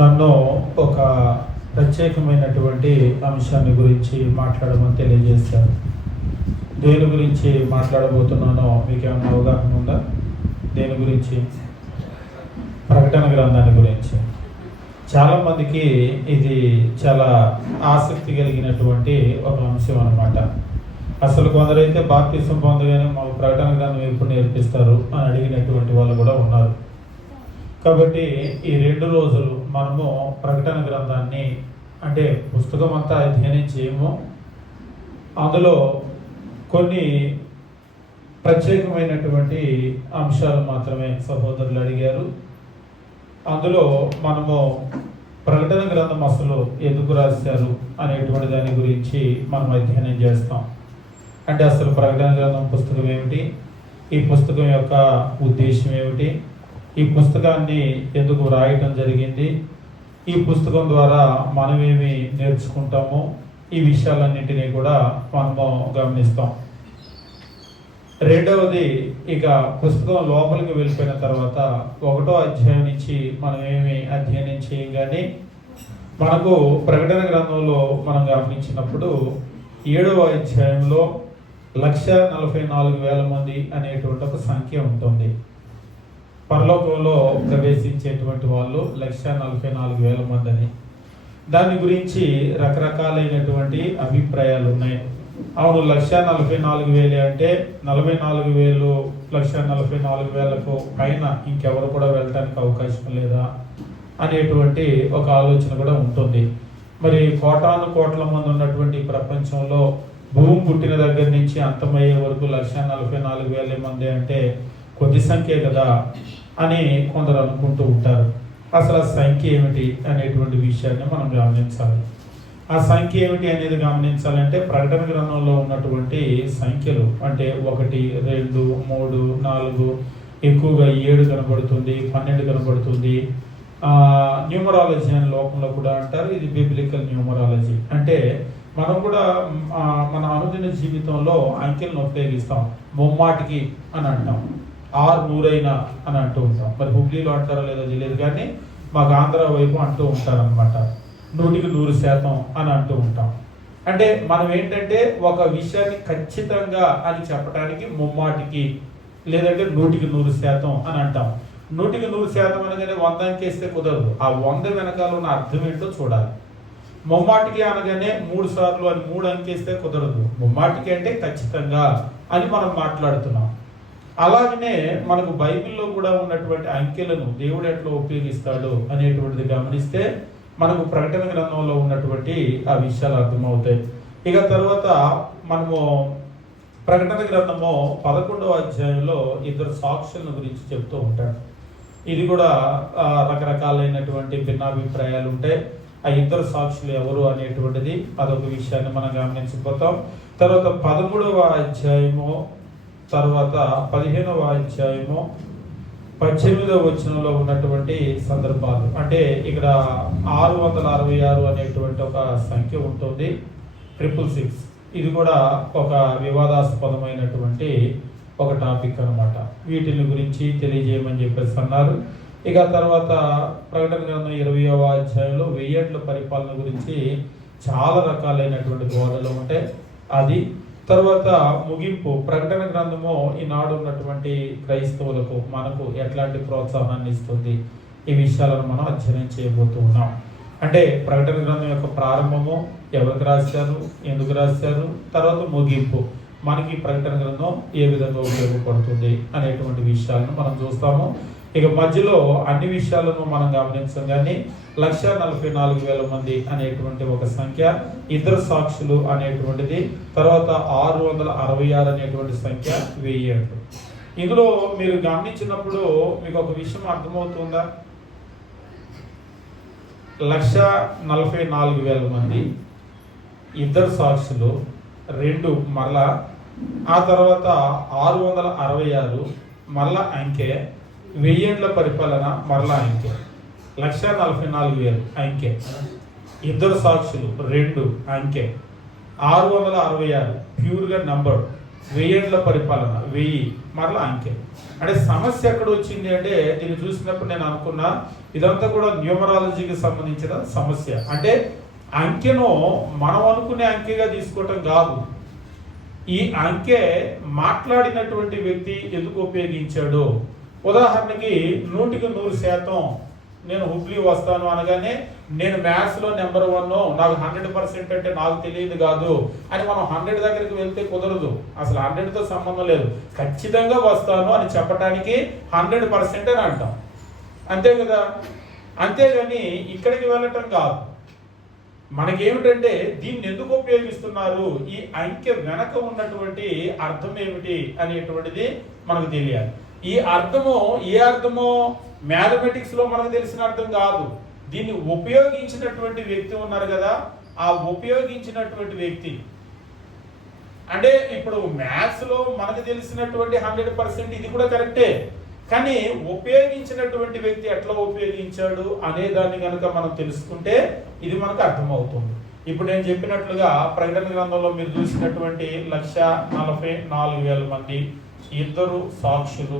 నన్ను ఒక ప్రత్యేకమైనటువంటి అంశాన్ని గురించి మాట్లాడమని తెలియజేశారు. దేని గురించి మాట్లాడబోతున్నానో మీకు ఏమైనా అవగాహన ఉందా? దేని గురించి? ప్రకటన గ్రంథాన్ని గురించి. చాలామందికి ఇది చాలా ఆసక్తి కలిగినటువంటి ఒక అంశం అన్నమాట. అసలు కొందరైతే బాప్తిసం పొందగానే మాకు ప్రకటన గ్రంథం ఎప్పుడు నేర్పిస్తారు అని అడిగినటువంటి వాళ్ళు కూడా ఉన్నారు. కాబట్టి ఈ 2 రోజులు మనము ప్రకటన గ్రంథాన్ని అంటే పుస్తకం అంతా అధ్యయనం చేయము. అందులో కొన్ని ప్రత్యేకమైనటువంటి అంశాలు మాత్రమే సహోదరులు అడిగారు. అందులో మనము ప్రకటన గ్రంథం అసలు ఎందుకు రాశారు అనేటువంటి దాని గురించి మనం అధ్యయనం చేస్తాం. అంటే అసలు ప్రకటన గ్రంథం పుస్తకం ఏమిటి, ఈ పుస్తకం యొక్క ఉద్దేశం ఏమిటి, ఈ పుస్తకాన్ని ఎందుకు రాయటం జరిగింది, ఈ పుస్తకం ద్వారా మనమేమి నేర్చుకుంటామో ఈ విషయాలన్నింటినీ కూడా మనము గమనిస్తాం. రెండవది, ఇక పుస్తకం లోపలికి వెళ్ళిపోయిన తర్వాత 1వ అధ్యాయం నుంచి మనం ఏమి అధ్యయనం చేయం. కానీ మనకు ప్రకటన గ్రంథంలో మనం గమనించినప్పుడు 7వ అధ్యాయంలో 1,44,000 మంది అనేటువంటి ఒక సంఖ్య ఉంటుంది. పరలోకంలో ప్రవేశించేటువంటి వాళ్ళు 1,44,000 మంది అని. దాని గురించి రకరకాలైనటువంటి అభిప్రాయాలు ఉన్నాయి. అవును, 1,44,000 అంటే 44,000 1,44,000కు పైన ఇంకెవరు కూడా వెళ్ళడానికి అవకాశం లేదా అనేటువంటి ఒక ఆలోచన కూడా ఉంటుంది. మరి కోటాను కోట్ల మంది ఉన్నటువంటి ప్రపంచంలో భూమి పుట్టిన దగ్గర నుంచి అంతమయ్యే వరకు 1,44,000 మంది అంటే కొద్ది సంఖ్య కదా అని కొందరు అనుకుంటూ ఉంటారు. అసలు ఆ సంఖ్య ఏమిటి అనేటువంటి విషయాన్ని మనం గమనించాలి. ఆ సంఖ్య ఏమిటి అనేది గమనించాలంటే ప్రకటన గ్రంథంలో ఉన్నటువంటి సంఖ్యలు అంటే 1, 2, 3, 4, ఎక్కువగా 7 కనబడుతుంది, 12 కనబడుతుంది. న్యూమరాలజీ అనే లోకంలో కూడా అంటారు. ఇది బిబ్లికల్ న్యూమరాలజీ. అంటే మనం కూడా మన అనుదిన జీవితంలో అంకెలను ఉపయోగిస్తాం. ముమ్మాటికి అని అంటాం, 600 అని అంటూ ఉంటాం. మరి హుబ్లీలో అంటారో లేదో తెలియదు, కానీ మాకు ఆంధ్ర వైపు అంటూ ఉంటారనమాట. 100% అని అంటూ ఉంటాం. అంటే మనం ఏంటంటే ఒక విషయాన్ని ఖచ్చితంగా అని చెప్పడానికి ముమ్మాటికి లేదంటే 100% అని అంటాం. 100% అనగానే 100 అంకేస్తే కుదరదు. ఆ 100 వెనకాల ఉన్న అర్థం ఏంటో చూడాలి. ముమ్మాటికి అనగానే 3 సార్లు అని 3 అంకేస్తే కుదరదు. ముమ్మాటికి అంటే ఖచ్చితంగా అని మనం మాట్లాడుతున్నాం. అలాగనే మనకు బైబిల్లో కూడా ఉన్నటువంటి అంకెలను దేవుడు ఎట్లా ఉపయోగిస్తాడు అనేటువంటిది గమనిస్తే మనకు ప్రకటన గ్రంథంలో ఉన్నటువంటి ఆ విషయాలు అర్థమవుతాయి. ఇక తర్వాత మనము ప్రకటన గ్రంథము 11వ అధ్యాయంలో 2 సాక్షుల గురించి చెప్తూ ఉంటాడు. ఇది కూడా రకరకాలైనటువంటి భిన్నాభిప్రాయాలు ఉంటాయి. ఆ 2 సాక్షులు ఎవరు అనేటువంటిది అదొక విషయాన్ని మనం గమనించిపోతాం. తర్వాత 13వ అధ్యాయము, తర్వాత 15వ అధ్యాయము 18వ వచనంలో ఉన్నటువంటి సందర్భాలు. అంటే ఇక్కడ 666 అనేటువంటి ఒక సంఖ్య ఉంటుంది, 666. ఇది కూడా ఒక వివాదాస్పదమైనటువంటి ఒక టాపిక్ అనమాట. వీటిని గురించి తెలియజేయమని చెప్పేసి అన్నారు. ఇక తర్వాత ప్రకటన గ్రంథం 20వ అధ్యాయంలో 1000 ఏండ్ల పరిపాలన గురించి చాలా రకాలైనటువంటి బోధలు ఉంటాయి. అది తర్వాత ముగింపు ప్రకటన గ్రంథము ఈనాడు ఉన్నటువంటి క్రైస్తవులకు మనకు ఎట్లాంటి ప్రోత్సాహాన్ని ఇస్తుంది, ఈ విషయాలను మనం అధ్యయనం చేయబోతూ ఉన్నాం. అంటే ప్రకటన గ్రంథం యొక్క ప్రారంభము, ఎవరికి రాశారు, ఎందుకు రాశారు, తర్వాత ముగింపు మనకి ప్రకటన గ్రంథం ఏ విధంగా ఉపయోగపడుతుంది అనేటువంటి విషయాలను మనం చూస్తాము. ఇక మధ్యలో అన్ని విషయాలను మనం గమనించాం. కానీ 1,44,000 మంది అనేటువంటి ఒక సంఖ్య, 2 సాక్షులు అనేటువంటిది, తర్వాత 666 అనేటువంటి సంఖ్య, 1000 ఏండ్లు. ఇందులో మీరు గమనించినప్పుడు మీకు ఒక విషయం అర్థమవుతుందా? 1,44,000 మంది, 2 సాక్షులు, 2 మళ్ళా, ఆ తర్వాత 666 మళ్ళా అంకె, 1000 ఏండ్ల పరిపాలన మరలా అంకె, 1,44,000 అంకె, 2 సాక్షులు 2 అంకె, 666 ప్యూర్గా నంబర్, 1000 ఏండ్ల పరిపాలన 1000 మరలా అంకె. అంటే సమస్య ఎక్కడ వచ్చింది అంటే దీన్ని చూసినప్పుడు నేను అనుకున్నా ఇదంతా కూడా న్యూమరాలజీకి సంబంధించిన సమస్య. అంటే అంకెను మనం అనుకునే అంకెగా తీసుకోవటం కాదు, ఈ అంకె మాట్లాడినటువంటి వ్యక్తి ఎందుకు ఉపయోగించాడు. ఉదాహరణకి 100% నేను హుబ్లీ వస్తాను అనగానే నేను మ్యాథ్స్లో నెంబర్ 1, నాకు 100% అంటే నాకు తెలియదు కాదు అని మనం 100 దగ్గరికి వెళ్తే కుదరదు. అసలు 100తో సంబంధం లేదు, ఖచ్చితంగా వస్తాను అని చెప్పడానికి 100% అని అంటాం, అంతే కదా. అంతేగాని ఇక్కడికి వెళ్ళటం కాదు. మనకేమిటంటే దీన్ని ఎందుకు ఉపయోగిస్తున్నారు, ఈ అంకె వెనక ఉన్నటువంటి అర్థం ఏమిటి అనేటువంటిది మనకు తెలియాలి. ఈ అర్థము ఏ అర్థమో మ్యాథమెటిక్స్ లో మనకు తెలిసిన అర్థం కాదు, దీన్ని ఉపయోగించినటువంటి వ్యక్తి ఉన్నారు కదా, ఆ ఉపయోగించినటువంటి వ్యక్తి అంటే ఇప్పుడు మ్యాథ్స్ లో మనకు తెలిసినటువంటి 100% ఇది కూడా కరెక్టే, కానీ ఉపయోగించినటువంటి వ్యక్తి ఎట్లా ఉపయోగించాడు అనే దాన్ని కనుక మనం తెలుసుకుంటే ఇది మనకు అర్థమవుతుంది. ఇప్పుడు నేను చెప్పినట్లుగా ప్రకటన గ్రంథంలో మీరు చూసినటువంటి 1,44,000 మంది, 2 సాక్షులు,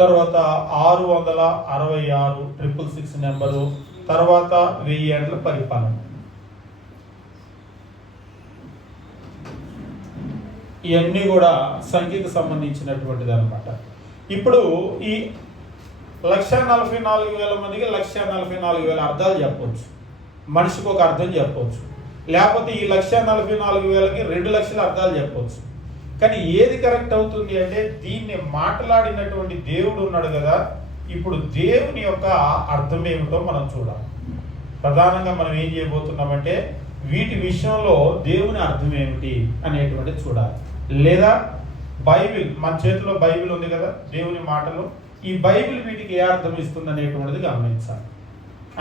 తర్వాత 666 666 నెంబరు, తర్వాత 1000 ఏళ్ల పరిపాలన. ఇవన్నీ కూడా సంఖ్యకు సంబంధించినటువంటిది అనమాట. ఇప్పుడు ఈ 1,44,000 మందికి 1,44,000 అర్థాలు చెప్పవచ్చు, మనిషికి ఒక అర్థం చెప్పవచ్చు, లేకపోతే ఈ 1,44,000కి 2 లక్షల అర్థాలు చెప్పవచ్చు. కానీ ఏది కరెక్ట్ అవుతుంది అంటే దీన్ని మాట్లాడినటువంటి దేవుడు ఉన్నాడు కదా, ఇప్పుడు దేవుని యొక్క అర్థం ఏమిటో మనం చూడాలి. ప్రధానంగా మనం ఏం చేయబోతున్నామంటే వీటి విషయంలో దేవుని అర్థం ఏమిటి అనేటువంటిది చూడాలి. లేదా బైబిల్, మన చేతిలో బైబిల్ ఉంది కదా, దేవుని మాటలు, ఈ బైబిల్ వీటికి ఏ అర్థం ఇస్తుంది అనేటువంటిది గమనించాలి.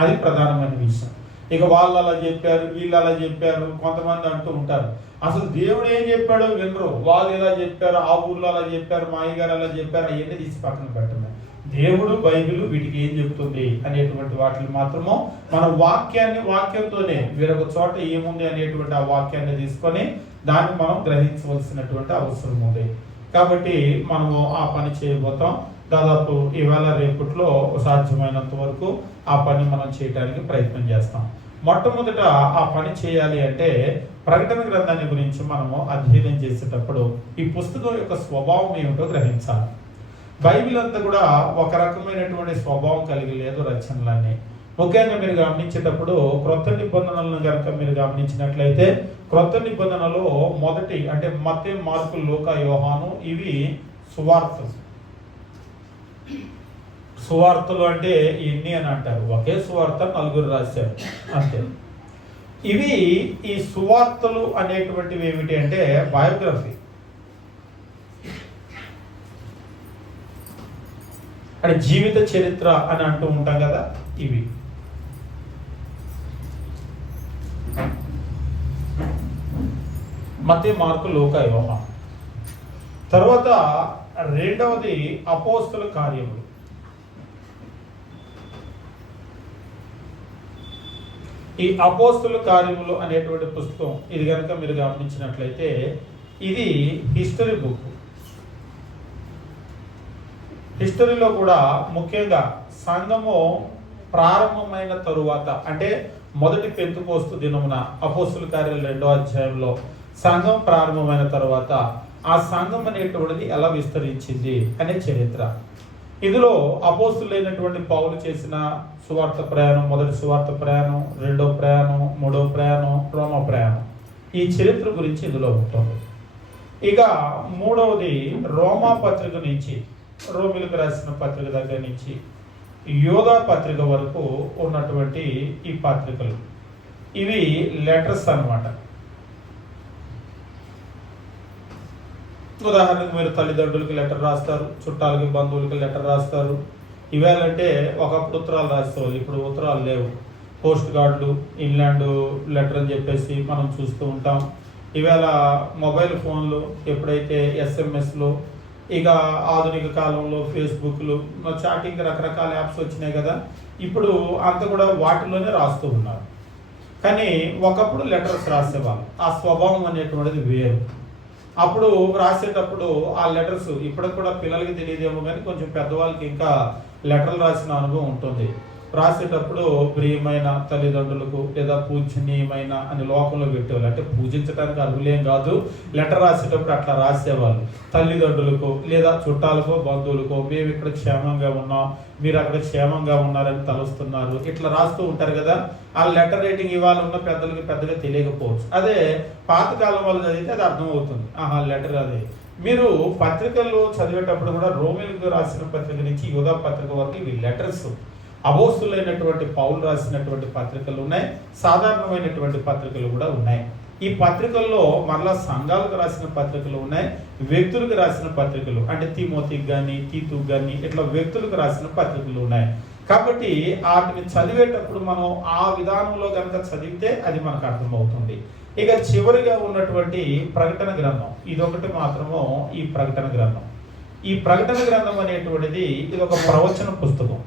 అది ప్రధానమైన విషయం. ఇక వాళ్ళు అలా చెప్పారు, వీళ్ళు అలా చెప్పారు, కొంతమంది అంటూ ఉంటారు. అసలు దేవుడు ఏం చెప్పాడో వినరు, వాళ్ళు ఇలా చెప్పారు, ఆ ఊర్లో అలా చెప్పారు, మా అయ్యగారు అలా చెప్పారు, అవన్నీ తీసి పక్కన పెట్టమే. దేవుడు బైబిల్ వీటికి ఏం చెప్తుంది అనేటువంటి వాటిని మాత్రము మన వాక్యంతోనే వేరొక చోట ఏముంది అనేటువంటి ఆ వాక్యాన్ని తీసుకొని దాన్ని మనం గ్రహించవలసినటువంటి అవసరం ఉంది. కాబట్టి మనము ఆ పని చేయబోతాం. దాదాపు ఇవాళ రేపట్లో సాధ్యమైనంత వరకు ఆ పని మనం చేయడానికి ప్రయత్నం చేస్తాం. మొట్టమొదట ఆ పని చేయాలి అంటే ప్రకటన గ్రంథాన్ని గురించి మనము అధ్యయనం చేసేటప్పుడు ఈ పుస్తకం యొక్క స్వభావం ఏమిటో గ్రహించాలి. బైబిల్ అంతా కూడా ఒక రకమైనటువంటి స్వభావం కలిగి లేదు రచనలన్నీ. ముఖ్యంగా మీరు గమనించేటప్పుడు క్రొత్త నిబంధనలను కనుక మీరు గమనించినట్లయితే క్రొత్త నిబంధనలో మొదటి అంటే మత్తయి, మార్కు, లూకా, యోహాను ఇవి సువార్తలు. సువార్తలు అంటే ఎన్ని అని అంటారు, ఒకే సువార్త 4 రాశారు అంతే. ఇవి ఈ సువార్తలు అనేటువంటివి ఏమిటి అంటే బయోగ్రఫీ, అంటే జీవిత చరిత్ర అని అంటూ ఉంటాం కదా, ఇవి. మత్తయి, మార్కు, లూకా, యోహాను. తర్వాత రెండవది అపోస్తల కార్యములు. ఈ అపోస్తల కార్యములు అనేటువంటి పుస్తకం ఇది కనుక మీరు గమనించినట్లయితే ఇది హిస్టరీ బుక్. హిస్టరీలో కూడా ముఖ్యంగా సంఘము ప్రారంభమైన తరువాత అంటే మొదటి పెంతెకోస్తు దినమున అపోస్తల కార్యాలు 2వ అధ్యాయంలో సంఘం ప్రారంభమైన తరువాత ఆ సంఘం అనేటువంటిది ఎలా విస్తరించింది అనే చరిత్ర. ఇందులో అపోస్తులైనటువంటి పౌలు చేసిన సువార్త ప్రయాణం, మొదటి సువార్త ప్రయాణం, 2వ ప్రయాణం, 3వ ప్రయాణం, రోమా ప్రయాణం, ఈ చరిత్ర గురించి ఇందులో ఉంటుంది. ఇక మూడవది రోమా పత్రిక నుంచి, రోమిలకు రాసిన పత్రిక దగ్గర నుంచి యోధా పత్రిక వరకు ఉన్నటువంటి ఈ పత్రికలు, ఇవి లెటర్స్ అన్నమాట. ఉదాహరణకు మీరు తల్లిదండ్రులకి లెటర్ రాస్తారు, చుట్టాలకి, బంధువులకి లెటర్ రాస్తారు. ఇవేళంటే ఒకప్పుడు ఉత్తరాలు రాస్తారు, ఇప్పుడు ఉత్తరాలు లేవు. పోస్ట్ కార్డులు, ఇన్లాండ్ లెటర్ అని చెప్పేసి మనం చూస్తూ ఉంటాం. ఈవేళ మొబైల్ ఫోన్లు, ఎప్పుడైతే ఎస్ఎంఎస్లు, ఇక ఆధునిక కాలంలో ఫేస్బుక్లు, చాటింగ్, రకరకాల యాప్స్ వచ్చినాయి కదా, ఇప్పుడు అంత కూడా వాటిలోనే రాస్తూ ఉన్నారు. కానీ ఒకప్పుడు లెటర్స్ రాసేవాళ్ళు, ఆ స్వభావం అనేటువంటిది వేరు. అప్పుడు రాసేటప్పుడు ఆ లెటర్స్ ఇప్పటికి కూడా పిల్లలకి తెలియదేమో కానీ కొంచెం పెద్దవాళ్ళకి ఇంకా లెటర్లు రాసిన అనుభవం ఉంటుంది. రాసేటప్పుడు ప్రియమైన తల్లిదండ్రులకు లేదా పూజనీయమైన అని లోకంలో పెట్టేవాళ్ళు, అంటే పూజించడానికి అర్హులేం కాదు, లెటర్ రాసేటప్పుడు అట్లా రాసేవాళ్ళు. తల్లిదండ్రులకు లేదా చుట్టాలకో బంధువులకో మేము ఇక్కడ క్షేమంగా ఉన్నాం, మీరు అక్కడ క్షేమంగా ఉన్నారని తలుస్తున్నారు, ఇట్లా రాస్తూ ఉంటారు కదా. ఆ లెటర్ రైటింగ్ ఇవాళ ఉన్న పెద్దలకి పెద్దగా తెలియకపోవచ్చు. అదే పాతకాలం వాళ్ళు చదివితే అది అర్థమవుతుంది, ఆహా లెటర్ అదే. మీరు పత్రికల్లో చదివేటప్పుడు కూడా రోమిలకు రాసిన పత్రిక నుంచి యూదా పత్రిక వరకు ఇవి లెటర్స్. అపోస్తులైనటువంటి పౌలు రాసినటువంటి పత్రికలు ఉన్నాయి, సాధారణమైనటువంటి పత్రికలు కూడా ఉన్నాయి. ఈ పత్రికల్లో మరలా సంఘాలకు రాసిన పత్రికలు ఉన్నాయి, వ్యక్తులకు రాసిన పత్రికలు అంటే తిమోతికి కానీ తీతుకు కానీ ఇట్లా వ్యక్తులకు రాసిన పత్రికలు ఉన్నాయి. కాబట్టి వాటిని చదివేటప్పుడు మనం ఆ విధానంలో కనుక చదివితే అది మనకు అర్థమవుతుంది. ఇక చివరిగా ఉన్నటువంటి ప్రకటన గ్రంథం, ఇదొకటి మాత్రము ఈ ప్రకటన గ్రంథం. ఈ ప్రకటన గ్రంథం అనేటువంటిది ఇది ఒక ప్రవచన పుస్తకం.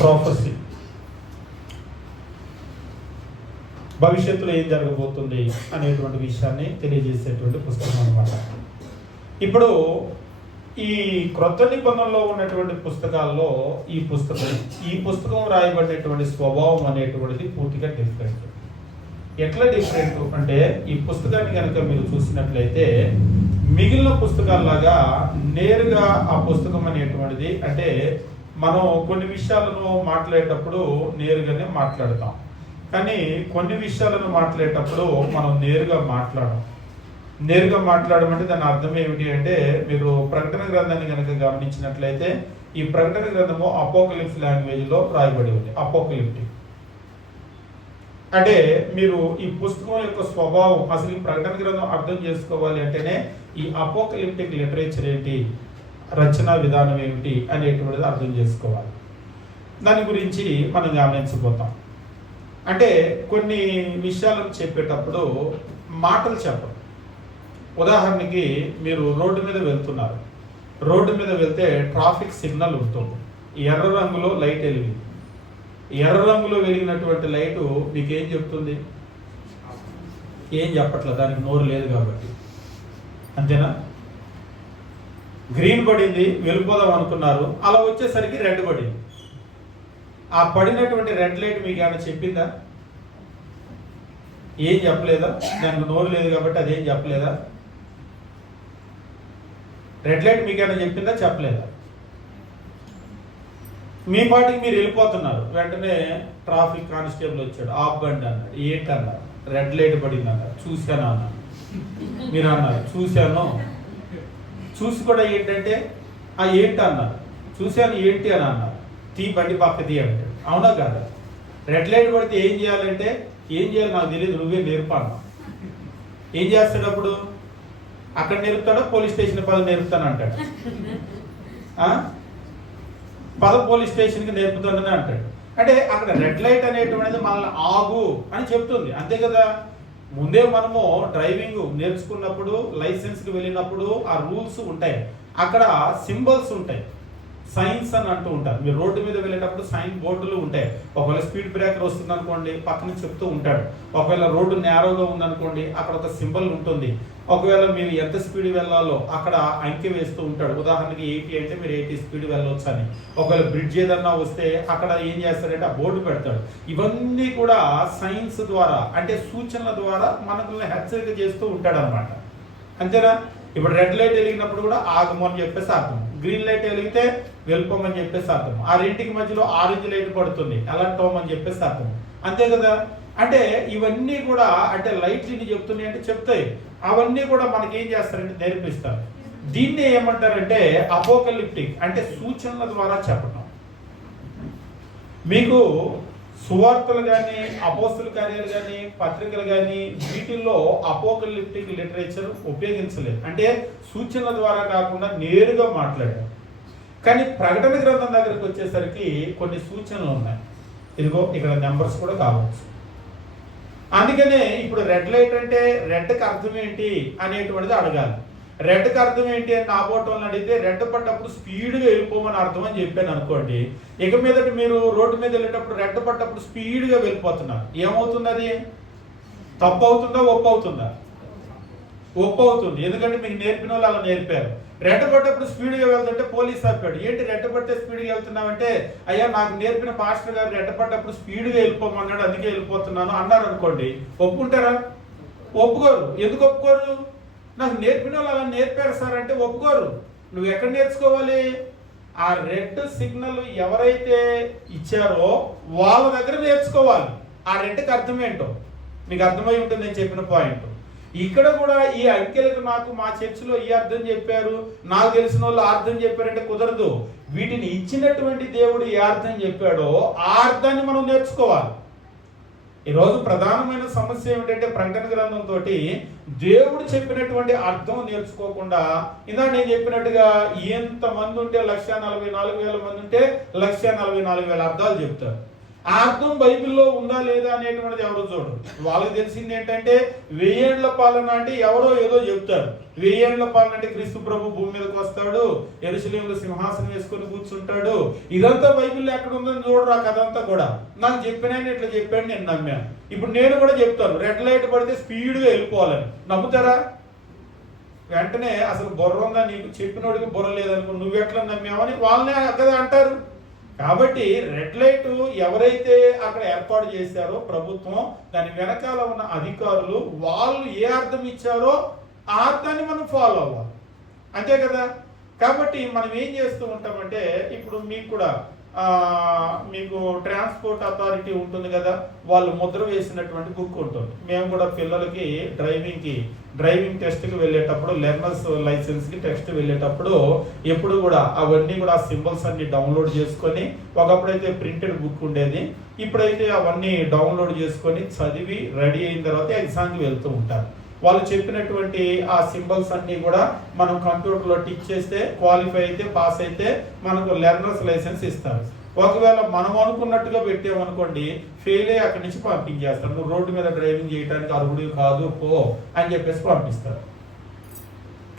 ప్రాఫెసీ, భవిష్యత్తులో ఏం జరగబోతుంది అనేటువంటి విషయాన్ని తెలియజేసేటువంటి పుస్తకం అన్నమాట. ఇప్పుడు ఈ క్రొత్త నిబంధనలో ఉన్నటువంటి పుస్తకాల్లో ఈ పుస్తకం రాయబడినటువంటి స్వభావం అనేటువంటిది పూర్తిగా డిఫరెంట్. ఎట్లా డిఫరెంట్ అంటే ఈ పుస్తకాన్ని కనుక మీరు చూసినట్లయితే మిగిలిన పుస్తకాల్లాగా నేరుగా ఆ పుస్తకం అనేటువంటిది, అంటే మనం కొన్ని విషయాలను మాట్లాడేటప్పుడు నేరుగానే మాట్లాడతాం, కానీ కొన్ని విషయాలను మాట్లాడేటప్పుడు మనం నేరుగా మాట్లాడమంటే దాని అర్థం ఏమిటి అంటే, మీరు ప్రకటన గ్రంథాన్ని కనుక గమనించినట్లయితే ఈ ప్రకటన గ్రంథము అపోకలిప్స్ లాంగ్వేజ్లో రాయబడి ఉంది. అపోకలిప్టిక్ అంటే మీరు ఈ పుస్తకం యొక్క స్వభావం, అసలు ఈ ప్రకటన గ్రంథం అర్థం చేసుకోవాలి అంటేనే ఈ అపోకలిప్టిక్ లిటరేచర్ ఏంటి, రచనా విధానం ఏమిటి అనేటువంటిది అర్థం చేసుకోవాలి. దాని గురించి మనం గమనించబోతాం. అంటే కొన్ని విషయాలను చెప్పేటప్పుడు మాటలు చెప్పరు. ఉదాహరణకి మీరు రోడ్డు మీద వెళ్తున్నారు, రోడ్డు మీద వెళ్తే ట్రాఫిక్ సిగ్నల్ ఉంటుంది, ఎర్ర రంగులో లైట్ వెలిగింది. ఎర్ర రంగులో వెలిగినటువంటి లైటు మీకు ఏం చెప్తుంది? ఏం చెప్పట్లేదు, దానికి నోరు లేదు కాబట్టి, అంతేనా? గ్రీన్ పడింది, వెళ్ళిపోదాం అనుకున్నారు, అలా వచ్చేసరికి రెడ్ పడింది. ఆ పడినటువంటి రెడ్ లైట్ మీకు ఏమైనా చెప్పిందా? ఏం చెప్పలేదా? దానికి నోరు లేదు కాబట్టి అదేం చెప్పలేదా? రెడ్ లైట్ మీకు ఏమైనా చెప్పిందా? చెప్పలేదా? మీ పాటికి మీరు వెళ్ళిపోతున్నారు, వెంటనే ట్రాఫిక్ కానిస్టేబుల్ వచ్చాడు, ఆఫ్ బండి అన్నాడు. ఏంటన్నారు? రెడ్ లైట్ పడింది అన్నారు. చూశాను అన్నారు. మీరు అన్నారు చూశాను. చూసి కూడా ఏంటంటే ఏంటి అన్నారు. చూశాను ఏంటి అని అన్నారు. తీ బండి పక్కది అంటాడు. అవునా కాదా? రెడ్ లైట్ పడితే ఏం చేయాలంటే, ఏం చేయాలి నాకు తెలియదు, నువ్వే నేర్పాను. ఏం చేస్తాడు అప్పుడు? అక్కడ నేర్పుతాడో పోలీస్ స్టేషన్ పద నేర్పుతాను అంటాడు. పద పోలీస్ స్టేషన్కి నేర్పుతాడని అంటాడు. అంటే అక్కడ రెడ్ లైట్ అనేటువంటిది మనల్ని ఆగు అని చెప్తుంది, అంతే కదా. ముందే మనము డ్రైవింగ్ నేర్చుకున్నప్పుడు, లైసెన్స్కి వెళ్ళినప్పుడు ఆ రూల్స్ ఉంటాయి, అక్కడ సింబల్స్ ఉంటాయి, సైన్స్ అని అంటూ ఉంటారు. మీరు రోడ్డు మీద వెళ్ళేటప్పుడు సైన్ బోర్డులు ఉంటాయి. ఒకవేళ స్పీడ్ బ్రేకర్ వస్తుంది అనుకోండి, పక్కన చెప్తూ ఉంటాడు. ఒకవేళ రోడ్డు నేరోగా ఉందనుకోండి, అక్కడ ఒక సింబల్ ఉంటుంది. ఒకవేళ మీరు ఎంత స్పీడ్ వెళ్ళాలో అక్కడ అంకె వేస్తూ ఉంటాడు. ఉదాహరణకి 80 అంటే మీరు 80 స్పీడ్ వెళ్ళవచ్చు అని. ఒకవేళ బ్రిడ్జ్ ఏదన్నా వస్తే అక్కడ ఏం చేస్తాడంటే ఆ బోర్డు పెడతాడు. ఇవన్నీ కూడా సైన్స్ ద్వారా, అంటే సూచనల ద్వారా మనల్ని హెచ్చరిక చేస్తూ ఉంటాడు అనమాట, అంతేనా. ఇప్పుడు రెడ్ లైట్ వెలిగినప్పుడు కూడా ఆగము అని చెప్పేసి అర్థం, గ్రీన్ లైట్ వెలిగితే వెళ్ళిపోమని చెప్పేసి అర్థం, ఆ రెండింటికి మధ్యలో ఆరెంజ్ లైట్ పడుతుంది అలర్ట్ అవ్వమని చెప్పేసి అర్థం, అంతే కదా. అంటే ఇవన్నీ కూడా, అంటే లైట్లు ఇన్ని చెప్తున్నాయి అంటే చెప్తాయి, అవన్నీ కూడా మనకి ఏం చేస్తారంటే నేర్పిస్తారు. దీన్ని ఏమంటారంటే అపోకలిప్టిక్, అంటే సూచనల ద్వారా చెప్పడం. మీకు సువార్తలు కానీ, అపోస్తుల కార్యాలు కానీ, పత్రికలు కానీ, వీటిల్లో అపోకలిప్టిక్ లిటరేచర్ ఉపయోగించలేదు, అంటే సూచనల ద్వారా కాకుండా నేరుగా మాట్లాడారు. కానీ ప్రకటన గ్రంథం దగ్గరికి వచ్చేసరికి కొన్ని సూచనలు ఉన్నాయి. ఇదిగో ఇక్కడ నెంబర్స్ కూడా కావచ్చు. అందుకనే ఇప్పుడు రెడ్ లైట్ అంటే రెడ్కి అర్థం ఏంటి అనేటువంటిది అడగాలి. రెడ్కి అర్థం ఏంటి అని నా బోటోని అడిగితే రెడ్ పడ్డప్పుడు స్పీడ్గా వెళ్ళిపోమని అర్థం అని చెప్పాను అనుకోండి. ఇక మీదట మీరు రోడ్డు మీద వెళ్ళేటప్పుడు రెడ్ పడ్డప్పుడు స్పీడ్గా వెళ్ళిపోతున్నారు. ఏమవుతుంది? అది తప్పు అవుతుందా, ఒప్పు అవుతుందా? ఒప్పు అవుతుంది. ఎందుకంటే మీకు నేర్పిన వాళ్ళు అలా నేర్పారు. రెడ్ పడ్డప్పుడు స్పీడ్గా వెళ్తుంటే పోలీస్ ఆపాడు. ఏంటి రెడ్ పడితే స్పీడ్గా వెళ్తున్నావంటే, అయ్యా నాకు నేర్పిన పాస్టర్ గారు రెడ్ పడ్డప్పుడు స్పీడ్గా వెళ్ళిపోమన్నాడు, అందుకే వెళ్ళిపోతున్నాను అన్నారు అనుకోండి. ఒప్పుకుంటారా? ఒప్పుకోరు. ఎందుకు ఒప్పుకోరు? నాకు నేర్పిన వాళ్ళు అలా నేర్పారు సార్ అంటే ఒప్పుకోరు. నువ్వు ఎక్కడ నేర్చుకోవాలి? ఆ రెడ్ సిగ్నల్ ఎవరైతే ఇచ్చారో వాళ్ళ దగ్గర నేర్చుకోవాలి. ఆ రెడ్కి అర్థం ఏంటో మీకు అర్థమై ఉంటుంది నేను చెప్పిన పాయింట్. ఇక్కడ కూడా ఈ అంకెలకు నాకు మా చర్చిలో ఈ అర్థం చెప్పారు, నాకు తెలిసిన వాళ్ళు అర్థం చెప్పారంటే కుదరదు. వీటిని ఇచ్చినటువంటి దేవుడు ఏ అర్థం చెప్పాడో ఆ అర్థాన్ని మనం నేర్చుకోవాలి. ఈరోజు ప్రధానమైన సమస్య ఏమిటంటే ప్రకటన గ్రంథంతో దేవుడు చెప్పినటువంటి అర్థం నేర్చుకోకుండా, ఇందా నేను చెప్పినట్టుగా ఎంతమంది ఉంటే 1,44,000 మంది ఉంటే 1,44,000 అర్థాలు చెప్తారు. ఆ అర్థం బైబిల్లో ఉందా లేదా అనేటువంటిది ఎవరో చూడరు. వాళ్ళకి తెలిసింది ఏంటంటే 1000 ఏళ్ల పాలన అంటే ఎవరో ఏదో చెప్తారు. 1000 ఏళ్ల పాలన అంటే క్రీస్తు ప్రభు భూమి మీదకి వస్తాడు, యెరూషలేములో సింహాసనం వేసుకొని కూర్చుంటాడు. ఇదంతా బైబిల్లో ఎక్కడ ఉందని చూడరు. ఆ కథ అంతా కూడా నాకు చెప్పిన ఇట్లా చెప్పాడు, నేను నమ్మాను. ఇప్పుడు నేను కూడా చెప్తాను రెడ్ లైట్ పడితే స్పీడ్గా వెళ్ళిపోవాలని. నమ్ముతారా? వెంటనే అసలు బుర్ర ఉందా నీకు? చెప్పినోడికి బుర్ర లేదనుకో, నువ్వు ఎట్లా నమ్మావని వాళ్ళనే కదా అంటారు. కాబట్టి రెడ్ లైట్ ఎవరైతే అక్కడ ఏర్పాటు చేశారో ప్రభుత్వం, దాని వెనకాల ఉన్న అధికారులు, వాళ్ళు ఏ అర్థం ఇచ్చారో ఆ అర్థాన్ని మనం ఫాలో అవ్వాలి. అంతే కదా? కాబట్టి మనం ఏం చేస్తూ ఉంటామంటే, ఇప్పుడు మీకు కూడా మీకు ట్రాన్స్పోర్ట్ అథారిటీ ఉంటుంది కదా, వాళ్ళు ముద్ర వేసినటువంటి బుక్ ఉంటుంది. మేము కూడా పిల్లలకి డ్రైవింగ్ టెస్ట్కి వెళ్ళేటప్పుడు, లెర్నర్స్ లైసెన్స్కి టెస్ట్ వెళ్ళేటప్పుడు ఎప్పుడు కూడా అవన్నీ కూడా ఆ సింబల్స్ అన్ని డౌన్లోడ్ చేసుకొని, ఒకప్పుడైతే ప్రింటెడ్ బుక్ ఉండేది, ఇప్పుడైతే అవన్నీ డౌన్లోడ్ చేసుకొని చదివి రెడీ అయిన తర్వాత ఎగ్జామ్కి వెళ్తూ ఉంటారు. వాళ్ళు చెప్పినటువంటి ఆ సింబల్స్ అన్ని కూడా మనం కంప్యూటర్లో టిక్ చేస్తే, క్వాలిఫై అయితే, పాస్ అయితే మనకు లెర్నర్స్ లైసెన్స్ ఇస్తారు. ఒకవేళ మనం అనుకున్నట్టుగా పెట్టామనుకోండి, ఫెయిల్ అయ్యి అక్కడి నుంచి పంపించేస్తారు. నువ్వు రోడ్డు మీద డ్రైవింగ్ చేయడానికి అర్హుడు కాదు, పో అని చెప్పేసి పంపిస్తారు.